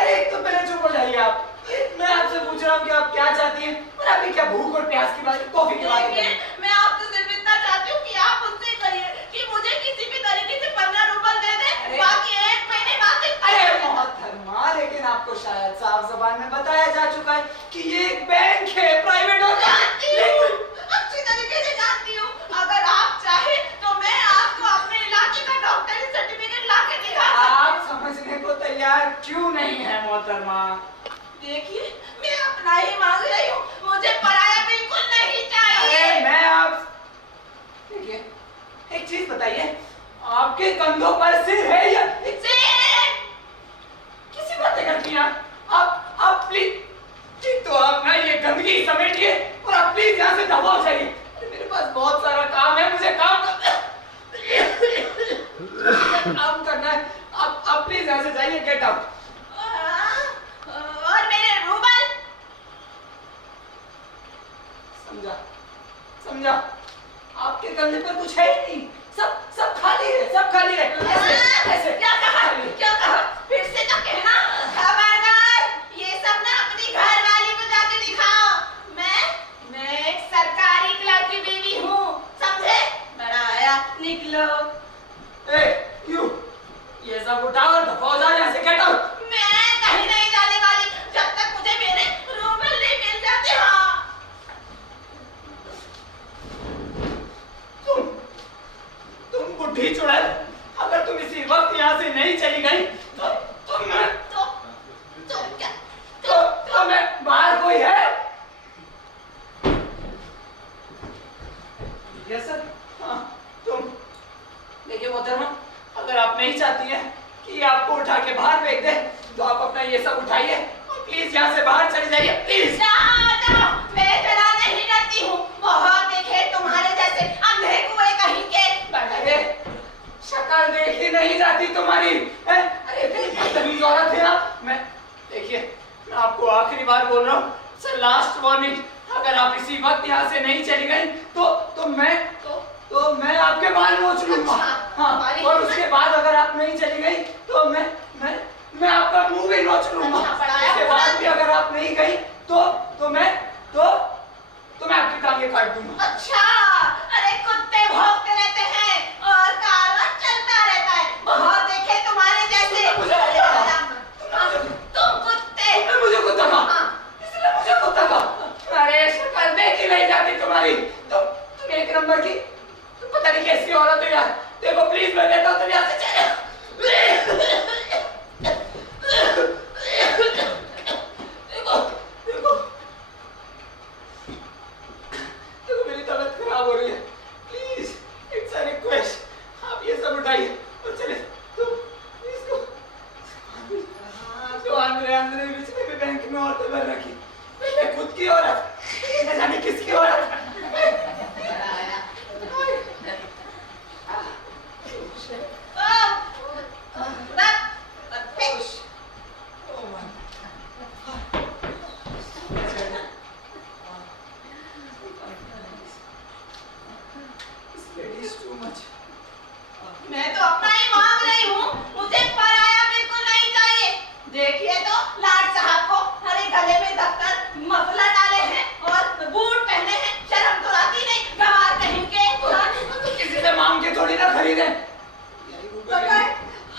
अरे तो पहले चुप हो जाइए आप। मैं आपसे पूछ रहा हूँ कि आप क्या चाहती हैं और अभी क्या भूख और प्यास की बात, कॉफी की बात देखिए, मैं आपसे सिर्फ इतना चाहती हूँ कि आप मुझसे कहिए कि मुझे किसी भी तरीके से 15 रुपए दे दे, बाकी एक महीने बाद। अरे मोहतरमा, लेकिन आपको शायद साफ ज़बान में बताया जा चुका है कि ये एक बैंक है, प्राइवेट और अच्छी तरीके से जानती हूँ। अगर आप चाहे तो मैं आपको अपने इलाके का डॉक्टरी सर्टिफिकेट ला के दिखा सकती हूँ। आप समझने को तैयार क्यों नहीं है मोहतरमा? देखिए, मैं अपना ही मांग रही हूँ, मुझे पराया बिल्कुल नहीं चाहिए। अरे मैं आप देखिए, एक चीज बताइए, आपके कंधों पर सिर है या किसी बातें करती हैं आप प्लीज तो आप ना ये गंदगी समेटिए और आप प्लीज यहाँ से दबा हो जाइए। मेरे पास बहुत सारा काम है, मुझे काम करना है। आप प्लीज यहाँ से जाइए, गेट आउट। और मेरे रूबल समझा आपके कंधे पर कुछ है ही नहीं, सब खाली है। ऐसे क्या कहा? फिर से तो कहना। खबरदार, ये सब ना अपनी घरवाली को जाके दिखाओ। मैं एक सरकारी क्लर्क की बीवी हूँ, समझे? बड़ा आया, निकलो। ये सब उठाओ और दफा हो जाओ यहाँ से, गेट आउट। मैं कहीं नहीं जाने वाली जब तक मुझे मेरे रूबल नहीं मिल जाते। हाँ, तुम बुढ़ी चुड़ैल, अगर तुम इसी वक्त यहाँ से नहीं चली गई तो मैं बाहर कोई है? Yes sir. हाँ, तुम देखिए मोहतरमा, अगर आप नहीं चाहती हैं कि आपको उठा के बाहर फेंक दे तो आप अपना ये सब उठाइए और प्लीज यहाँ से बाहर चली जाइए, प्लीज। जाओ, मैं डरा नहीं डरती हूँ, बहुत देखे नहीं जाती तुम्हारी। अरे इतनी बदतमीज औरत है आप। मैं देखिए, मैं आपको आखिरी बार बोल रहा हूँ, सर लास्ट वार्निंग, अगर आप इसी वक्त यहाँ से नहीं चली गई तो मैं आपके बाल नोच लूंगा। हाँ, और उसके बाद अगर आप नहीं चली गई तो मैं आपका मुंह भी नोच लूंगा। उसके बाद भी अगर आप नहीं गई तो मैं आपकी टांगे काट दूंगा। अच्छा, अरे कुत्ते भौंकते रहते हैं और कारवां चलता रहता है। बहुत देखे तुम्हारे जैसे। तुम कुत्ते। मुझे कुत्ता कहा, इसलिए मुझे कुत्ता कहा। अरे शक्ल देखी नहीं जाती तुम्हारी। तुम एक नंबर की, तुम पता नहीं कैसी औरत हो यार। देखो प्लीज, मैं कहता हूँ तुम यहाँ से चले। देखो मेरी तबीयत खराब हो रही है। प्लीज, इट्स अ रिक्वेस्ट, आप ये सब उठाइए और चले। तुम इसको जो आंध्रे बिचले में बैंक में औरतें भर रखी, पहले खुद की औरत, न जाने किसकी औरत। मैं तो अपना ही मांग रही हूँ, मुझे पराया बिल्कुल नहीं चाहिए। देखिए तो लाट साहब को हरे गले में दफ्तर मफलर डाले हैं और बूट पहने हैं, शर्म तो आती नहीं, गंवार कहीं के। तो किसी से मांग के थोड़ी ना खरीदे। पता है,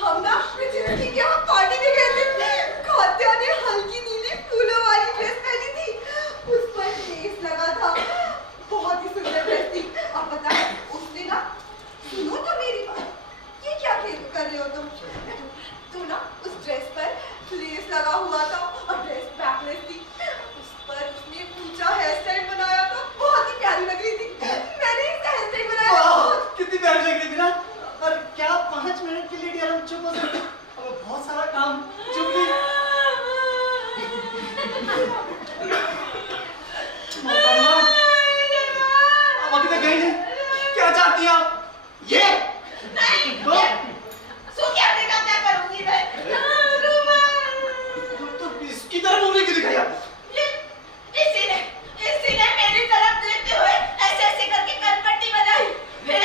हम ना जिसकी के यहाँ पार्टी में गए थे, कात्या ने हल्की नीली फूलों वाली ड्रेस पहनी थी, उस पर लेस लगा था, बहुत ही सुंदर ड्रेस थी। अब पता है, उसने ना, सुनो तो मेरी बात, ये क्या खेल कर रहे हो तुम? तो ना उस ड्रेस पर लेस लगा हुआ था और ड्रेस बैकलेस थी, उस पर उसने पूछा हेयर स्टाइल बनाया था, बहुत ही प्यारी लग रही थी। मैंने इसका हेयर स्टाइल बनाया था। कितनी प्यारी लग रही थी ना। और क्या 5 मिनट के लिए डियर हम चुप हो सकते? अब बहुत सारा काम चुप भी। मोहतरमा, अब अभी तक गई नहीं। क्या चाहती हैं आप? ये नहीं, तो सूखी हड्डी का क्या करूंगी मैं? रुमाल। तो इसकी तरफ उंगली क्यों दिखाई आपने? इसी ने मेरी तरफ देखते हुए ऐसे ऐसे करके कनपट्टी बनाई, फिर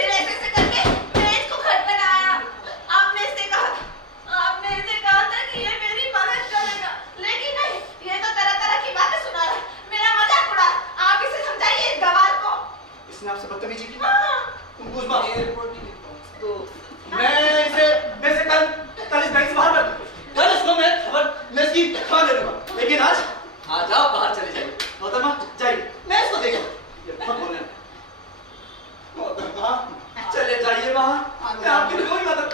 ऐसे ऐसे करके पेज को खटखटाया। आपने इसे कहा था कि ये मेरी मदद करेगा, लेकिन नहीं, ये तो तरह तरह की बातें सुना रहा है, मेरा मजाक उड़ा। आप इसे समझाइए, इस गवार को। इसने आपसे बदतमीजी की? हाँ। तुम कुछ बात रिपोर्ट नहीं लिखता हूँ। तो मैं इसे कल इस बैंक से बाहर कर दूँ। कल इसको मैं इसकी खबर दे दूँगा। लेकिन आज आप बाहर चले जाइए। मोहतरमा जाइए, मैं इसको देखूँ। ये बहुत बोल रहे हैं। मोहतरमा चले जाइए बाहर, मैं आपकी कोई मदद।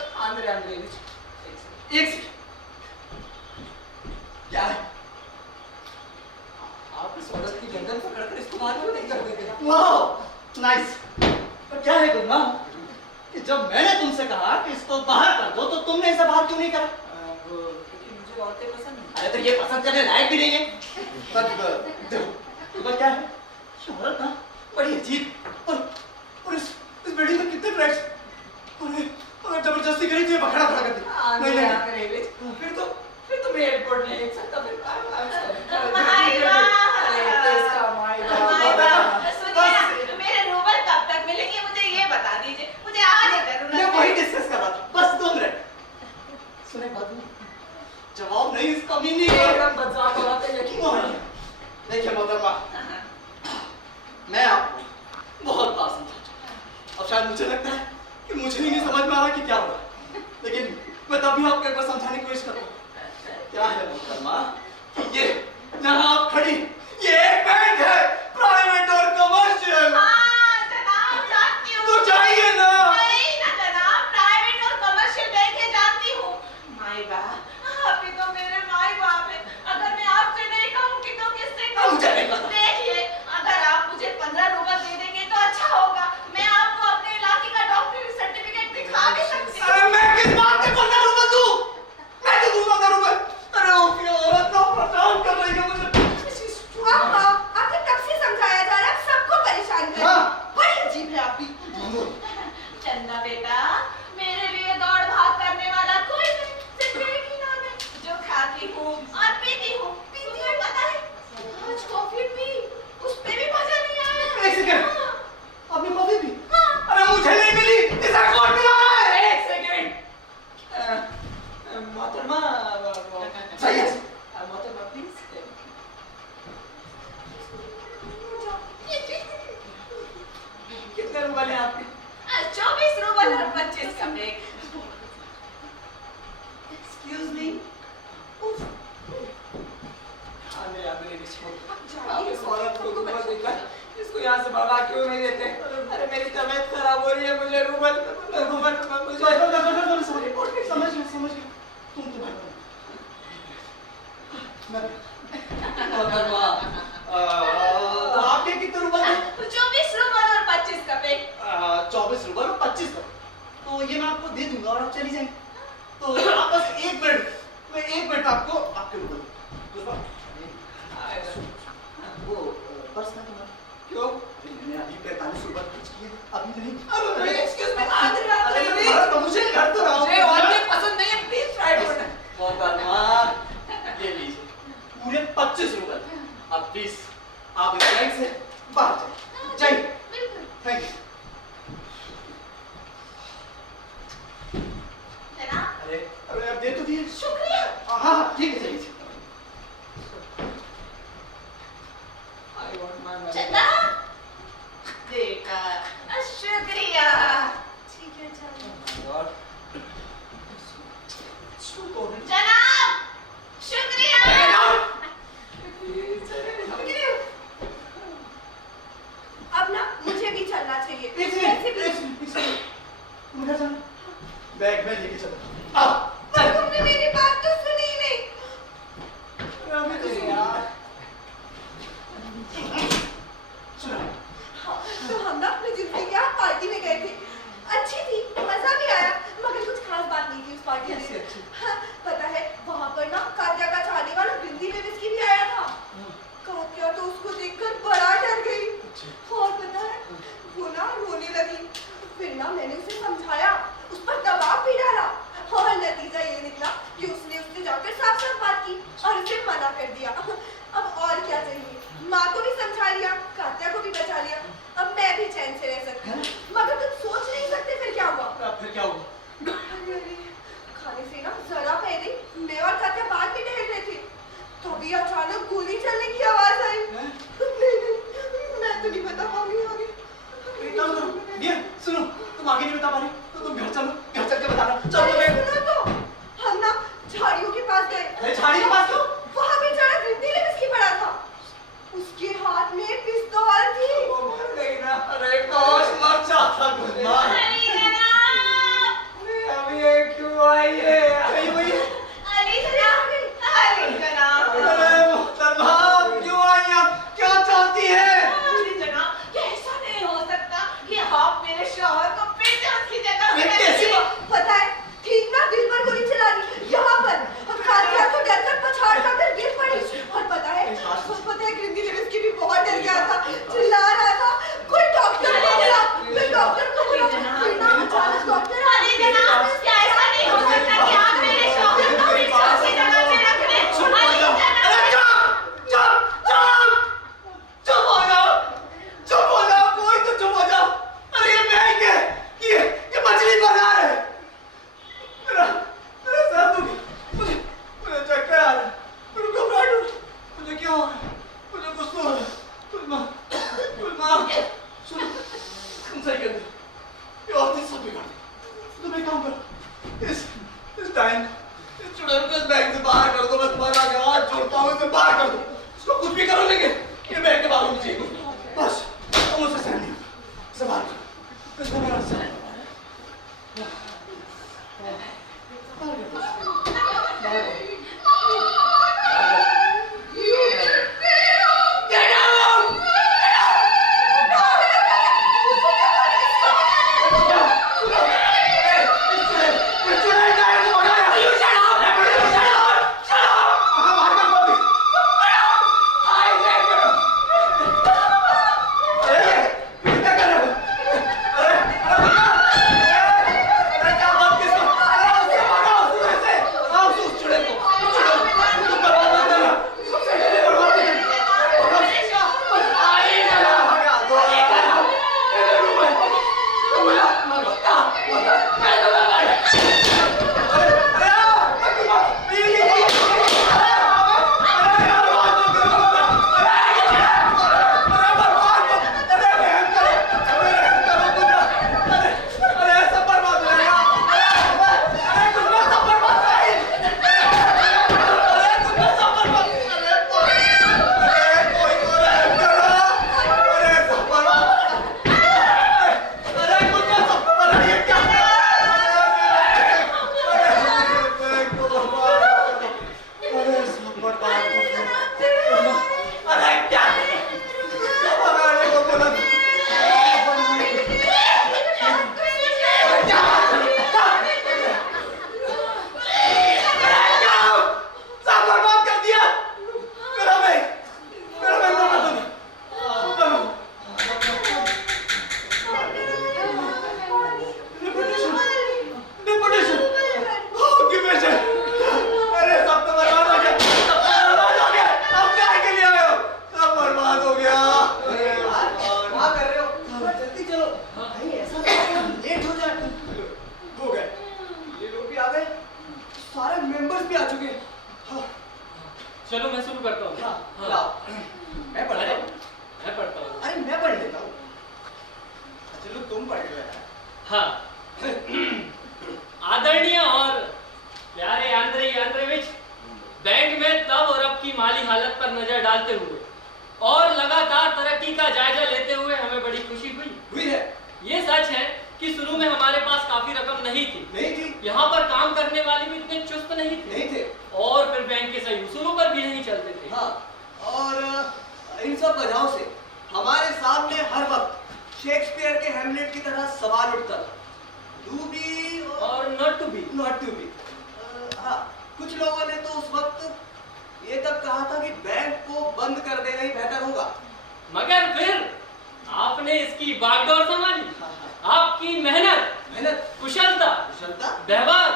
एक सेकंड, क्या है? आप इस औरत की गर्दन पकड़कर इसको बाहर क्यों नहीं कर देते? वाह, नाइस। पर क्या है गुन्ना कि जब मैंने तुमसे कहा कि इसको बाहर कर दो तो तुमने इसे बाहर क्यों नहीं करा? क्योंकि मुझे औरतें पसंद नहीं। अरे तो ये पसंद करने लायक भी नहीं है। पर देखो क्या है, ये औरत ना बड़ी अजीब। और इस बिल्डिंग में कितने फ्लैट्स, और जबरदस्ती करी तो ये बखड़ा खड़ा कर दी। फिर तो मैं रिपोर्ट नहीं लिख सकता। फिर मेरे रूबल कब तक मिलेंगे, मुझे ये बता दीजिए। मुझे आज ही जरूरत मैं है। वही डिस्कस कर रहा था, बस 2 मिनट। सुने बात, जवाब नहीं इस कमीनी का। मजाक उड़ाते हैं। यकीन हो रहा है। देखिए मोहतरमा, मैं आपको बहुत बार समझा चुका। अब शायद मुझे लगता है कि मुझे ही नहीं समझ में आ रहा कि क्या हो रहा है, लेकिन मैं तब भी आपको एक बार समझाने की कोशिश करता हूँ। क्या है मोहतरमा कि ये जहाँ आप खड़ी, ये एक बैंक है, प्राइवेट और कमर्शियल। हाँ, जनाब जानती हूँ। तो चाहिए ना। नहीं ना जनाब, प्राइवेट और कमर्शियल बैंकें जानती हूँ। माई बाप, आप ही तो मेरे माई बाप हैं। अगर मैं आपसे नहीं कहूँगी तो किससे कहूँ? मुझे नहीं पता। देखिए, अगर आप मुझे 15 रुपए दे देंगे तो अच्छा होगा। मैं आपको अपने इलाके का डॉक्टरी सर्टिफिकेट दिखा भी सकती हूँ। अरे मैं किस बात के 15 रुपए दूं? मैं क्यों दूंगा 15 रुपए? अरे वो क्यों औरत तो परेशान कर रही है मुझे। आपको कब से समझाया जा रहा है, सबको परेशान कर रही है। हाँ। बड़ी अजीब है आप भी। चंदा बेटा, मेरे लिए दौड़ का बैग। Excuse me. मेरे आप इस औरत को रूबल देकर इसको यहाँ से भगा क्यों नहीं देते? अरे मेरी तबीयत खराब हो रही है, मुझे रूबल मुझे समझ गया तुम तो आपके कितने रुपए थे? 24 रुपए और 25 का बैग। 24 रुपए और 25 रुपए। तो ये मैं आपको दे दूंगा और आप चली जाएंगे। तो आप बस 1 मिनट, मैं 1 मिनट आपको आपके रुपए दूंगा। वो पर्स ना तुम्हारा क्यों? मैंने अभी 45 रुपए खर्च किए, अभी नहीं। अरे एक्सक्यूज मी, आधे रात अरे में तुम्हारा तो मुझे घर तो रहा मुझे और भी पसंद नहीं है, प्लीज ट्राई टू। मोहतरमा, ये लीजिए पूरे 25 रुपए। अब प्लीज आप इस बैंक से बाहर जाइए। बिल्कुल। Thank you. जनाब, अरे अब दे तो दिए। शुक्रिया। हाँ ठीक है, चलिए। I want my money. चला बेटा, शुक्रिया। ठीक है चलो। और जनाब, शुक्रिया। अब ना मुझे भी चलना चाहिए। वैसे भी बैग में लेके चलो। आओ। पर तुमने मेरी बात तो सुनी ही नहीं। अभी तो यार सुना। हाँ, तो हम ना अपने जिंदगी की यहाँ पार्टी में गए थे। अच्छी थी, मजा भी आया, मगर कुछ खास बात नहीं थी उस पार्टी में। हाँ, पता है वहाँ पर ना कात्या का चाहने वाला बिंदी लेविस्की भी आया था। कात्या तो उसको देखकर बड़ा डर गई। और पता है वो ना रोने लगी। फिर ना मैंने उसे समझाया, उस पर दबाव भी डाला और नतीजा ये निकला कि उसने उससे जाकर साफ साफ बात की और उसे मना कर दिया। अब और क्या चाहिए? माँ को भी समझा लिया, कात्या को भी बचा लिया। अब मैं भी चैन से रह सकती हूँ। मगर तुम सोच नहीं सकते फिर क्या हुआ? फिर क्या हुआ? अरे, खाने से ना जरा पहले मैं और कात्या बात भी टहल रहे थे, तभी अचानक गोली चलने की आवाज आई। नहीं, मैं तो नहीं बता पाऊंगी आगे। एक काम करो, डियर, सुनो, तुम आगे नहीं बता पा रही तो तुम घर चलो, घर चल के बताना। चलो अरे मैं सुनो तो, हम ना झाड़ियों के पास गए। अरे झाड़ी के पास क्यों? वहाँ बेचारा बिंदी लेविस्की पड़ा था। उसके हाथ में पिस्तौल थी। वो मर गई ना। अरे काश मर जाता गुस्मान। अली जनाब, अभी ये क्यों आई है? अरे वही। अली जनाब, अली जनाब। अरे मोहतरमा, क्यों आई आप? क्या चाहती है? अली जनाब, ये ऐसा नहीं हो सकता कि आप मेरे शौहर को फिर से उसकी जगह अरे पे कैसी रखें। बात? पता है ठीक ना दिल पर गोली चला दी यहाँ पर। और कात्या तो डरकर पछाड़ खाकर गिर पड़ी। और पता है बिंदी लेविस्की भी बहुत डर गया था, चिल्ला रहा था, कोई डॉक्टर को बुला। मैं डॉक्टर को बुला। फिर ना अचानक डॉक्टर आ अली जनाब, क्या ऐसा नहीं हो सकता कि आप मेरे शौहर को फिर से उसकी जगह पे रख लें? चुप हो अली जाओ। जनाब। अरे चुप, चुप, चुप, चुप हो जाओ, चुप हो जाओ, कोई तो चुप हो जाओ। अरे ये बैग है, ये मछली बाजार है। मेरा सर मुझे चक्कर आ रहा है, मुझे घबराहट हो रही है, मुझे क्या हो रहा है, मुझे गुस्सा हो रहा है। गुलमा, सुनो, तुम सही कहते हो, ये औरतें सब बिगाड़ देंगी। तुम एक काम करो, इस टाइम इस चुड़ैल को इस बैग से बाहर कर दो। मैं तुम्हारा आगे हाथ जोड़ता हूँ, इसे बाहर कर दो। इसको कुछ भी करो, लेकिन ये बैग के बाहर होनी चाहिए। बस अब मुझसे सहन नहीं होगा, इसे बाहर करो, इसको मेरा सहन हाँ आदरणीय और प्यारे आंद्रे आंद्रेविच, बैंक में तब और अब की माली हालत पर नजर डालते हुए और लगातार तरक्की का जायजा लेते हुए हमें बड़ी खुशी हुई है। ये सच है कि शुरू में हमारे पास काफी रकम नहीं थी। यहाँ पर काम करने वाले भी इतने चुस्त नहीं थे और फिर बैंक के सही उसूलों पर भी नहीं चलते थे। हाँ, और इन सब वजहों से हमारे सामने हर वक्त शेक्सपियर के हैमलेट की तरह सवाल उठता था, टू बी और नॉट टू बी। हाँ, कुछ लोगों ने तो उस वक्त ये तक कहा था कि बैंक को बंद कर देना ही बेहतर होगा, मगर फिर आपने इसकी बागडोर संभाली। आपकी मेहनत, कुशलता, व्यवहार,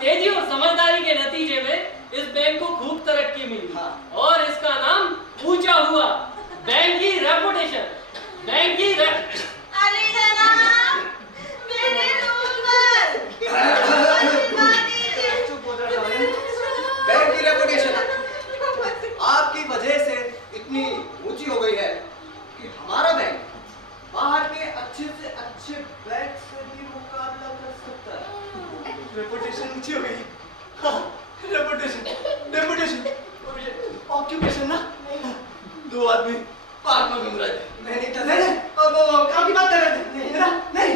तेजी और समझदारी के नतीजे में इस बैंक को खूब तरक्की मिली। हाँ। और इसका नाम ऊंचा हुआ। बैंक की रेपुटेशन, अली जनाब, मेरे रूम पर बैंक की रेपुटेशन आपकी वजह से इतनी ऊंची हो गई है कि हमारा बैंक बाहर के अच्छे से अच्छे बैंक से भी मुकाबला कर सकता है। रेपुटेशन ऊंची हो गई। हाँ, रेपुटेशन और ये ऑक्यूपेशन ना, दो आदमी पार्क में घूम रहे थे। नहीं अब काफी बात कर रहे थे। नहीं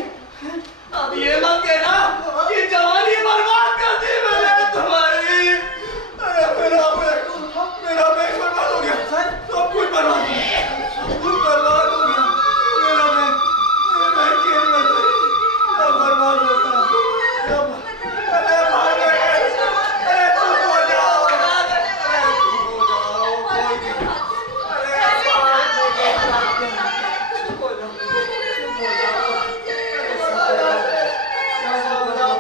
अब ये मत कहना कि जवानी बर्बाद कर दी मैंने तुम्हारी। मेरा बैंक बर्बाद हो गया सर, सब कुछ बर्बाद हो गया। मेरा बैंक की एनिवर्सरी सब बर्बाद हो गया। अरे भाग गए, अरे चुप हो जाओ,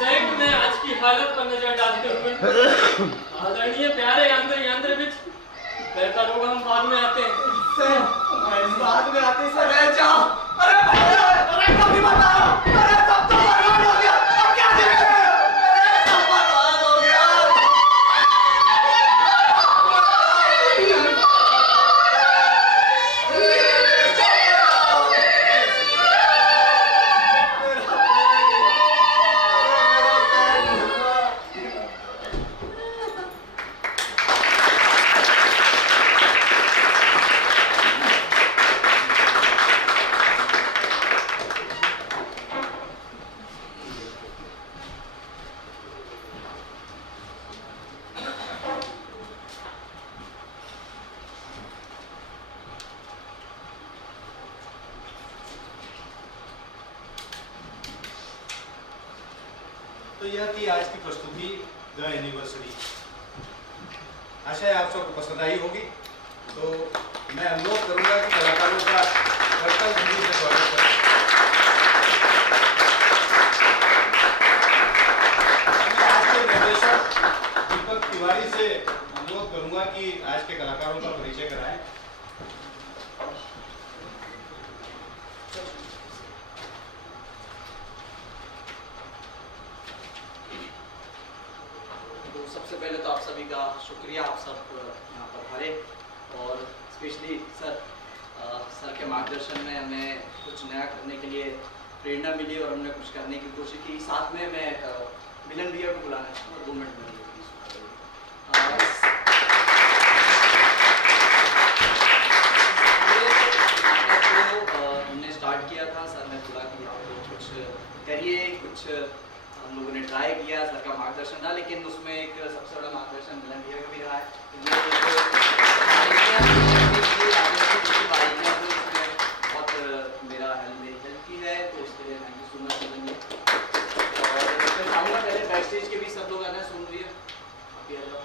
बैंक में आज की हालत पर नजर डालते हुए आदरणीय प्यारे आंद्रेविच, बेहतर होगा हम बाद में आते हैं। बाद में आते सर, रह जाओ। अरे कभी बताओ, अरे सब तो बर्बाद हो गया, अब क्या देखें? अरे सब बर्बाद हो गया। तो यह थी आज की प्रस्तुति द एनिवर्सरी। आशा है आप सबको पसंद आई होगी। तो मैं अनुरोध करूंगा कि कलाकारों का करतल ध्वनि से स्वागत करें। मैं आज के निर्देशक दीपक तिवारी से अनुरोध करूंगा कि आज के कलाकारों का परिचय कराएं। सबसे पहले तो आप सभी का शुक्रिया, आप सब यहाँ पर हारे और स्पेशली सर के मार्गदर्शन में हमें कुछ नया करने के लिए प्रेरणा मिली और हमने कुछ करने की कोशिश की। साथ में मैं मिलन भैया को बुलाना चाहूँगा, 2 मिनट में। हमने स्टार्ट किया था, सर ने बोला कि आप लोग कुछ करिए, कुछ हम लोगों ने ट्राई किया, सर का मार्गदर्शन था, लेकिन उसमें एक सबसे बड़ा मार्गदर्शन मिलन भैया का भी रहा है। बहुत मेरा मेरी हेल्प की है, तो उसके लिए थैंक यू सो मच मिलन भैया। और मैं चाहूँगा पहले बैक स्टेज के भी सब लोग आना, सुन रही है आप भी आ जाओ।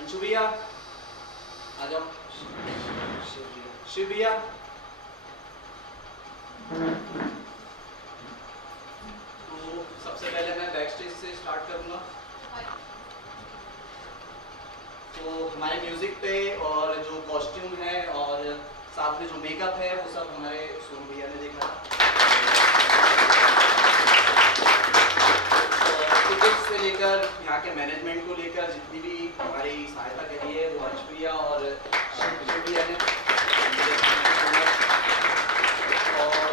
अंशु भैया आ जाओ, शिव भैया सबसे पहले मैं बैक स्टेज से स्टार्ट करूंगा। तो हमारे म्यूजिक पे और जो कॉस्ट्यूम है और साथ में जो मेकअप है वो सब हमारे सोनू भैया ने देखा था। टिकट्स से लेकर यहाँ के मैनेजमेंट को लेकर जितनी भी हमारी सहायता करी है वो हर्ष भैया और शिव भैया ने। और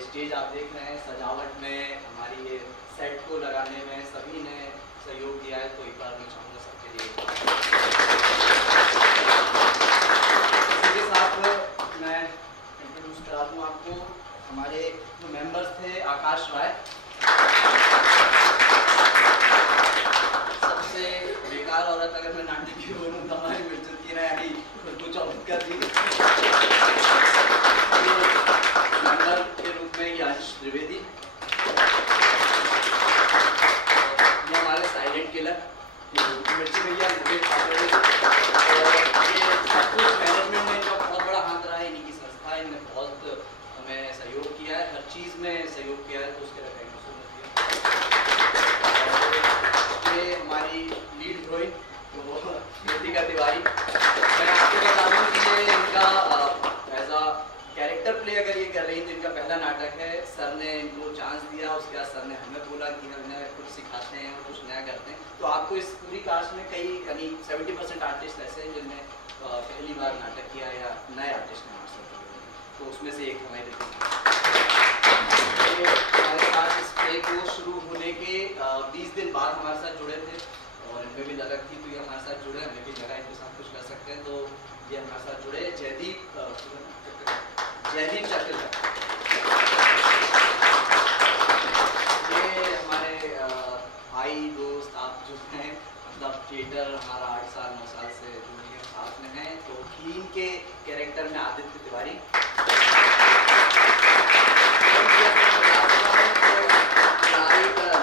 स्टेज आप देख रहे हैं, सजावट में, हमारी ये सेट को लगाने में सभी ने सहयोग दिया है, तो एक बार मैं चाहूँगा सबके लिए। इसी के साथ मैं इंट्रोड्यूस करा दूँ आपको हमारे जो मेंबर्स थे। आकाश राय, सबसे बेकार औरत अगर मैं नाटक की बोलूँ तो हमारी मिर्चत की यानी खुशबू चौधरी जी। मेंबर के रूप में याशिश त्रिवेदी, ये हमारे साइलेंट किलर मिर्ची भैया, मुकेश ठाकुर। ये सब कुछ मैनेजमेंट में इनका बहुत बड़ा हाथ रहा है, इन्हीं की संस्था है, इनने बहुत हमें सहयोग किया है, हर चीज़ में सहयोग किया है, तो उसके लिए थैंक यू सो मच। ये हमारी लीड हीरोइन तो कृतिका तिवारी। मैं आपको बता दूँ कि ये इनका एज अ कैरेक्टर प्ले अगर ये कर रही तो इनका पहला नाटक है। सर ने इनको चांस दिया, उसके बाद सर ने हमें बोला कि हम इन्हें कुछ सिखाते हैं और कुछ नया करते हैं। तो आपको इस पूरी कास्ट में कई यानी 70% आर्टिस्ट ऐसे हैं जिनने पहली बार नाटक किया या नए आर्टिस्ट ने नाटक किया, तो उसमें से एक हमारे हमारे साथ इस प्ले को शुरू होने के 20 दिन बाद हमारे साथ जुड़े थे और इनमें भी लगन थी, तो ये हमारे साथ जुड़े, हमें भी लगा इनके साथ कुछ कर सकते हैं, तो ये हमारे साथ जुड़े। जयदीप चक्रवर्ती, ये हमारे भाई दोस्त आप जो हैं, मतलब थिएटर हमारा 8 साल 9 साल से जुड़े हैं, साथ में हैं। तो हीन के कैरेक्टर में आदित्य तिवारी,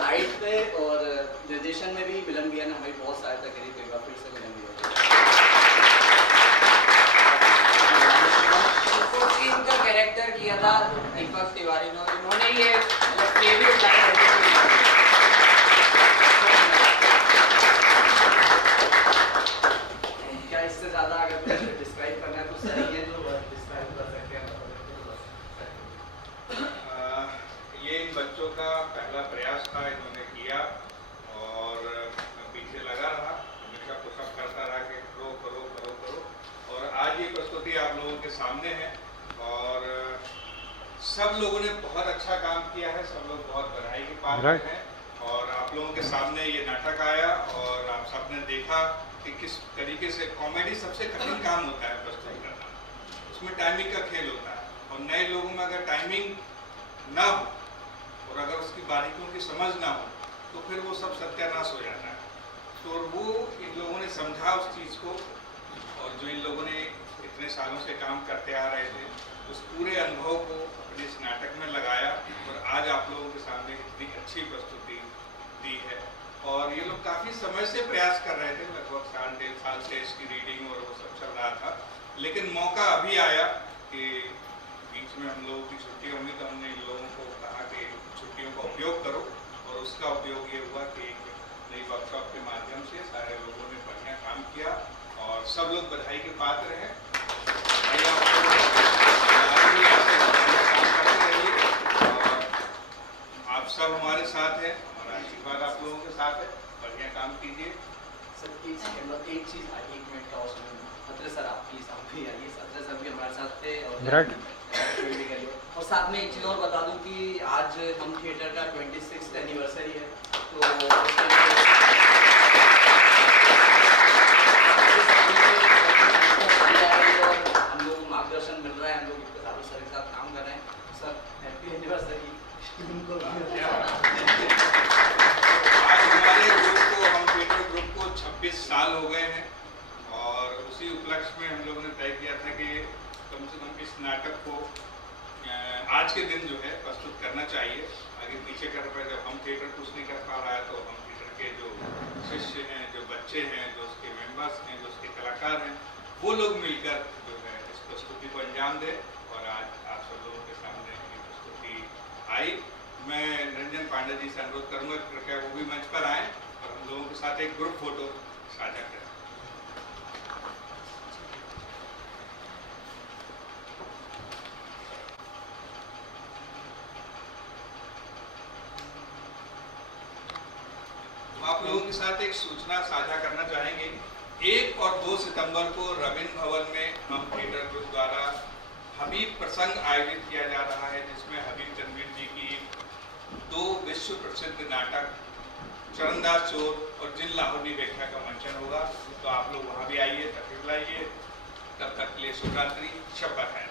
लाइट पे और निर्देशन में भी मिलन भैया ने हमें बहुत सहायता करी, तो एक बार फिर से मिलन भैया। इनका कैरेक्टर किया था दीपक तिवारी ने, इन्होंने ये प्लेबी उठाया। क्या इससे ज़्यादा अगर डिस्क्राइब करना है तो सही है, जो डिस्क्राइब कर सकते हैं। ये इन बच्चों का पहला प्रयास था, इन्होंने किया और मैं पीछे लगा रहा, हमेशा पुशअप करता रहा कि करो करो करो करो, और आज ये प्रस्तुति आप लोगों के सामने है और सब लोगों ने बहुत अच्छा काम किया है, सब लोग बहुत बधाई के पात्र हैं। और आप लोगों के सामने ये नाटक आया और आप सबने देखा कि किस तरीके से कॉमेडी सबसे कठिन काम होता है प्रस्तुत करना, उसमें टाइमिंग का खेल होता है, और नए लोगों में अगर टाइमिंग ना हो और अगर उसकी बारीकियों की समझ ना हो तो फिर वो सब सत्यानाश हो जाता है। तो वो इन लोगों ने समझा उस चीज़ को, और जो इन लोगों ने इतने सालों से काम करते आ रहे थे उस पूरे अनुभव को अपने इस नाटक में लगाया, और आज आप लोगों के सामने इतनी अच्छी प्रस्तुति दी है। और ये लोग काफ़ी समय से प्रयास कर रहे थे, लगभग 1.5 साल से इसकी रीडिंग और वो सब चल रहा था, लेकिन मौका अभी आया कि बीच में हम लोगों की छुट्टी होंगी, तो हमने इन लोगों को कहा कि छुट्टियों का उपयोग करो, और उसका उपयोग ये हुआ कि एक नई वर्कशॉप के माध्यम से सारे लोगों ने बढ़िया काम किया और सब लोग बधाई के पात्र हैं। आप सब हमारे साथ हैं, हमारा आशीर्वाद आप लोगों के साथ है, बढ़िया काम कीजिए। सर एक चीज़ आई, 1 मिनट का और खतरे सर आप प्लीज़ आप भी आइए, खतरे सर भी हमारे साथ थे और साथ में एक चीज़ और बता दूं कि आज हम थिएटर का 26th एनिवर्सरी है, तो हम लोग मार्गदर्शन मिल रहा है, हम लोग इतने सालों सर के साथ काम कर रहे हैं। Sir happy anniversary. आज हमारे ग्रुप को, हम थिएटर ग्रुप को 26 साल हो गए हैं, और उसी उपलक्ष्य में हम लोगों ने तय किया था कि कम से कम इस नाटक को आज के दिन जो है प्रस्तुत करना चाहिए। आगे पीछे कर पाए, जब हम थिएटर कुछ नहीं कर पा रहा है तो हम थिएटर के जो शिष्य हैं, जो बच्चे हैं, जो उसके मेंबर्स हैं, जो उसके कलाकार हैं, वो लोग मिलकर जो है इस प्रस्तुति को अंजाम दें। और आज आप सब लोगों के सामने ये प्रस्तुति आई। मैं रंजन पांडे जी से अनुरोध करूँगा कृपया वो भी मंच पर आएँ और हम लोगों के साथ एक ग्रुप फोटो साझा करें। आप लोगों के साथ एक सूचना साझा करना चाहेंगे। 1 और 2 सितंबर को रविंद्र भवन में हम थिएटर ग्रुप द्वारा हबीब प्रसंग आयोजित किया जा रहा है, जिसमें हबीब तनवीर जी की 2 विश्व प्रसिद्ध नाटक चरणदास चोर और जिन लाहौरी व्याख्या का मंचन होगा। तो आप लोग वहाँ भी आइए, तकरीब लाइए। तब तक के लिए शुभ रात्रि, शब बखैर।